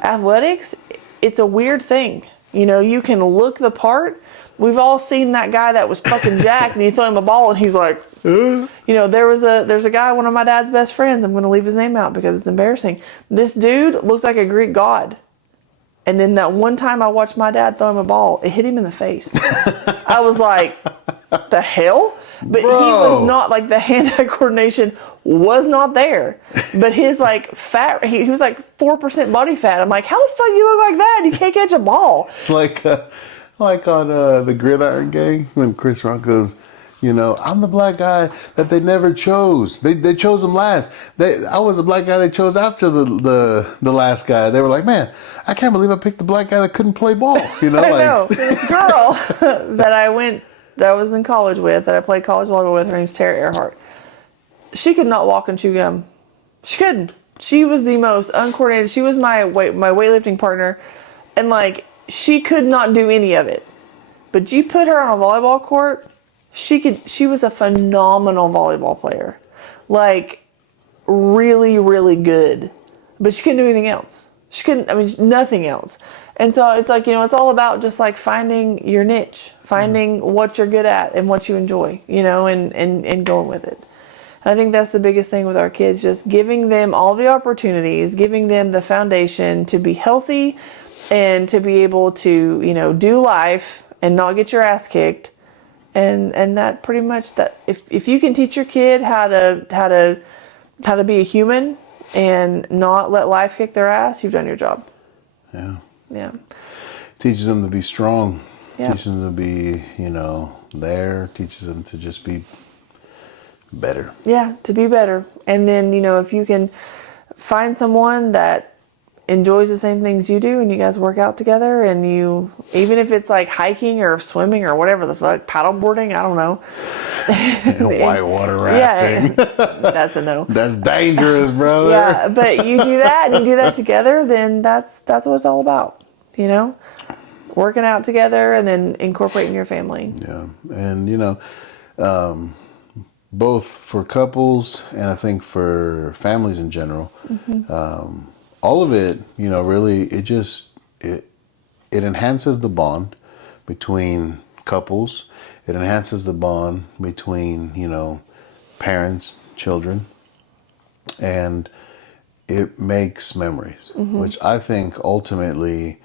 Athletics, it's a weird thing. You can look the part. We've all seen that guy that was fucking jacked, and you throw him a ball, and he's like, there's a guy, one of my dad's best friends. I'm going to leave his name out because it's embarrassing. This dude looked like a Greek god. And then that one time I watched my dad throw him a ball, it hit him in the face. I was like, the hell? But Bro. He was not, the hand-eye coordination was not there. But his fat, he was 4% body fat. I'm like, how the fuck you look like that? You can't catch a ball. It's like on the Gridiron Gang when Chris Rock goes, I'm the black guy that they never chose. They chose him last. I was the black guy they chose after the last guy. They were like, man, I can't believe I picked the black guy that couldn't play ball. I know. This girl that I was in college with, that I played college volleyball with, her name's Tara Earhart. She could not walk and chew gum. She couldn't. She was the most uncoordinated. She was my weightlifting partner, and she could not do any of it. But you put her on a volleyball court, she was a phenomenal volleyball player. Really, really good. But she couldn't do anything else. Nothing else. And so it's it's all about just finding your niche, finding what you're good at and what you enjoy, and going with it. And I think that's the biggest thing with our kids, just giving them all the opportunities, giving them the foundation to be healthy and to be able to, do life and not get your ass kicked. And that pretty much, that if you can teach your kid how to be a human and not let life kick their ass, you've done your job. Yeah. Yeah. Teaches them to be strong. Yeah. Teaches them to be, there. Teaches them to just be better. Yeah, to be better. And then, if you can find someone that enjoys the same things you do and you guys work out together, and you, even if it's hiking or swimming or whatever the fuck, paddleboarding, I don't know. Whitewater rafting. Yeah, that's a no. That's dangerous, brother. Yeah, but you do that and you do that together, then that's what it's all about, working out together and then incorporating your family. Yeah, and both for couples and I think for families in general, all of it, really, it enhances the bond between couples. It enhances the bond between, parents, children, and it makes memories, which I think ultimately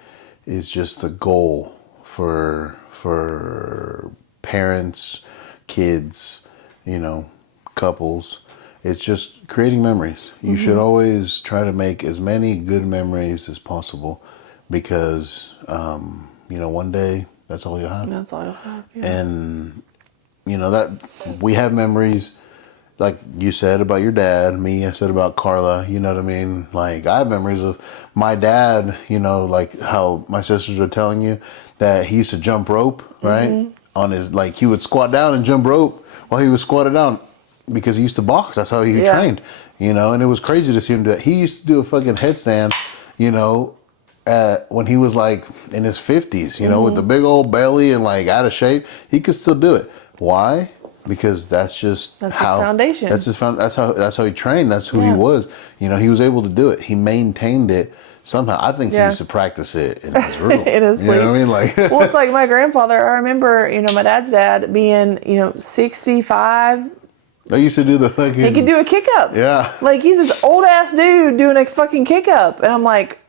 is just the goal for parents, kids, couples. It's just creating memories. You should always try to make as many good memories as possible, because one day that's all you'll have. That's all you'll have. Yeah. And that we have memories like you said about your dad, me, I said about Carla, you know what I mean? Like, I have memories of my dad, you know, like how my sisters were telling you that he used to jump rope, right? On his, like, he would squat down and jump rope while he was squatted down because he used to box. That's how he Yeah. trained, you know, and it was crazy to see him do it. He used to do a fucking headstand, you know, when he was like in his 50s, you know, with the big old belly and like out of shape. He could still do it. Why? Because that's just That's how his foundation. That's how he trained. That's who he Yeah. was. You know, he was able to do it. He maintained it somehow. I think he Yeah. used to practice it in his room. In his You know sleep. what I mean? Like, Well, it's like my grandfather. I remember, you know, my dad's dad being, you know, 65. I used to do the fucking. He could do a kick up. Yeah. Like, he's this old ass dude doing a fucking kick up. And I'm like,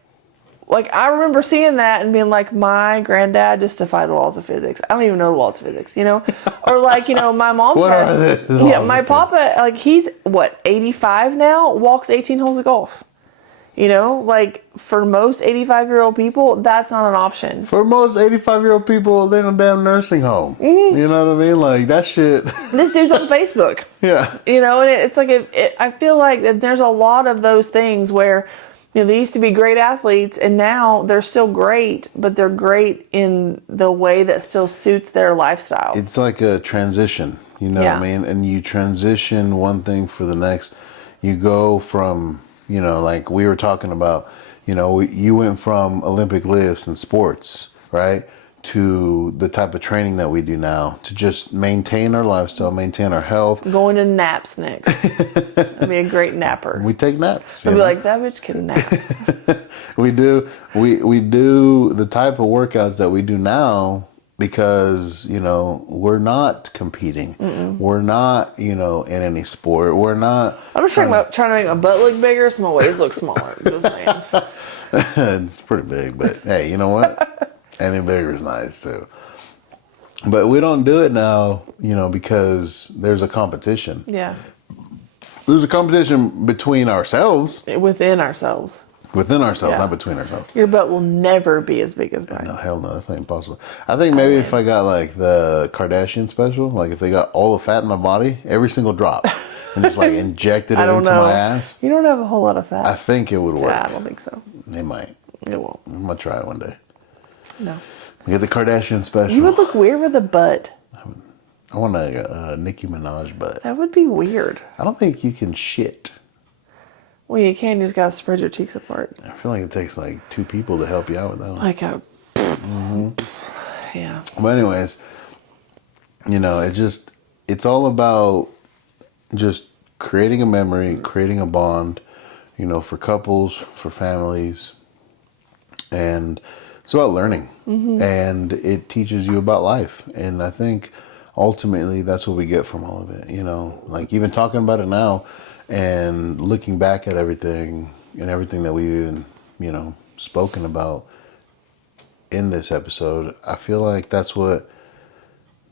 I remember seeing that and being like, my granddad just defied the laws of physics. I don't even know the laws of physics, you know? Or like, you know, my mom's What dad. are the laws Yeah, of my physics? papa, like, he's, 85 now? Walks 18 holes of golf. You know? Like, for most 85-year-old people, that's not an option. For most 85-year-old people, they're in a damn nursing home. Mm-hmm. You know what I mean? Like, that shit. This dude's on Facebook. Yeah. You know, and it's like, I feel like that there's a lot of those things where, you know, they used to be great athletes and now they're still great, but they're great in the way that still suits their lifestyle. It's like a transition, you know Yeah. what I mean? And you transition one thing for the next. You go from, you know, like we were talking about, you know, you went from Olympic lifts and sports, right? To the type of training that we do now to just maintain our lifestyle, maintain our health. Going to naps next. I'd be a great napper. We take naps. I'd you be know? like, that bitch can nap. we do the type of workouts that we do now because, you know, we're not competing. We're not, you know, in any sport. We're not. I'm just trying to make my butt look bigger so my waist looks smaller. Just saying. It's pretty big, but hey, you know what? Any bigger is nice too. But we don't do it now, you know, because there's a competition. Yeah. There's a competition between ourselves, Within ourselves. within ourselves, Yeah. not between ourselves. Your butt will never be as big as mine. No, hell no, that's not impossible. I think maybe if I got like the Kardashian special, like if they got all the fat in my body, every single drop, and just like injected I it don't into know. my ass, You don't have a whole lot of fat. I think it would work. Yeah, I don't think so. They might. It won't. I'm gonna try it one day. No. Get the Kardashian special. You would look weird with a butt. I want a Nicki Minaj butt. That would be weird. I don't think you can shit. Well, you can. You just gotta spread your cheeks apart. I feel like it takes like two people to help you out with that one. Like a. Yeah. But anyways, you know, it's all about just creating a memory, creating a bond, you know, for couples, for families, and it's about learning. And it teaches you about life. And I think ultimately that's what we get from all of it, you know, like even talking about it now and looking back at everything and everything that we've even, you know, spoken about in this episode, I feel like that's what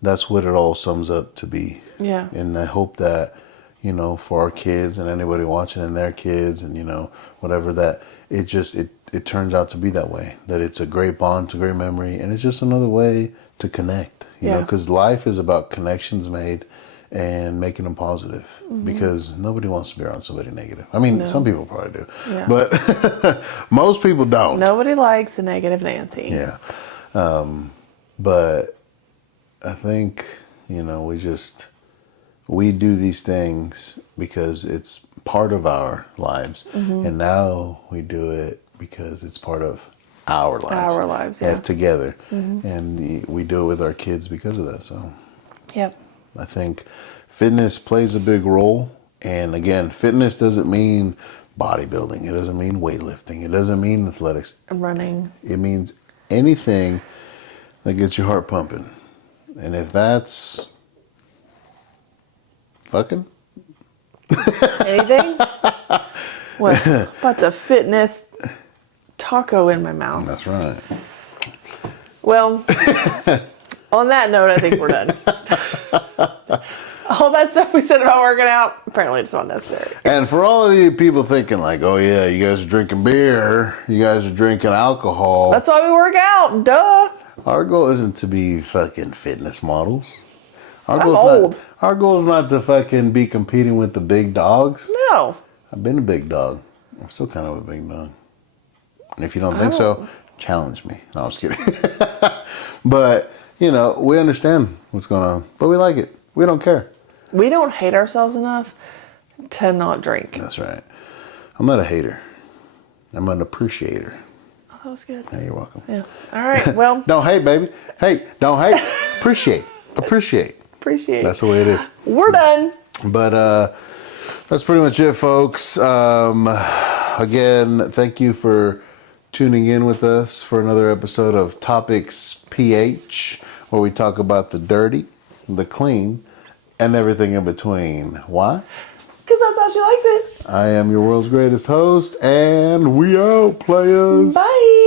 it all sums up to be. Yeah. And I hope that, you know, for our kids and anybody watching and their kids and, you know, whatever, that it turns out to be that way, that it's a great bond, it's a great memory, and it's just another way to connect, you know, Yeah. because life is about connections made and making them positive, because nobody wants to be around somebody negative. I mean, some people probably do, Yeah. but most people don't. Nobody likes a negative Nancy. Yeah. But I think, you know, we do these things because it's part of our lives. And now we do it because it's part of our lives. Our lives, yeah. As together. And we do it with our kids because of that. So Yep. I think fitness plays a big role. And again, fitness doesn't mean bodybuilding. It doesn't mean weightlifting. It doesn't mean athletics. Running. It means anything that gets your heart pumping. And if that's fucking, Anything? What about the fitness taco in my mouth? that's right. Well, on that note, I think we're done. All that stuff we said about working out, apparently it's not necessary. And for all of you people thinking like, oh yeah, you guys are drinking beer, you guys are drinking alcohol. That's why we work out. Duh. Our goal isn't to be fucking fitness models. I'm old. Our goal is not to fucking be competing with the big dogs. No. I've been a big dog. I'm still kind of a big dog. And if you don't think so, challenge me. No, I'm just kidding. But, you know, we understand what's going on. But we like it. We don't care. We don't hate ourselves enough to not drink. That's right. I'm not a hater. I'm an appreciator. Oh, that was good. Hey, you're welcome. Yeah. All right. Well, Don't hate, baby. Hey, don't hate. Appreciate. Appreciate. appreciate That's the way it is. We're done. But that's pretty much it, folks. Again, thank you for tuning in with us for another episode of Topics PH, where we talk about the dirty, the clean, and everything in between. Why? Because that's how she likes it. I am your world's greatest host, and we out, players. Bye.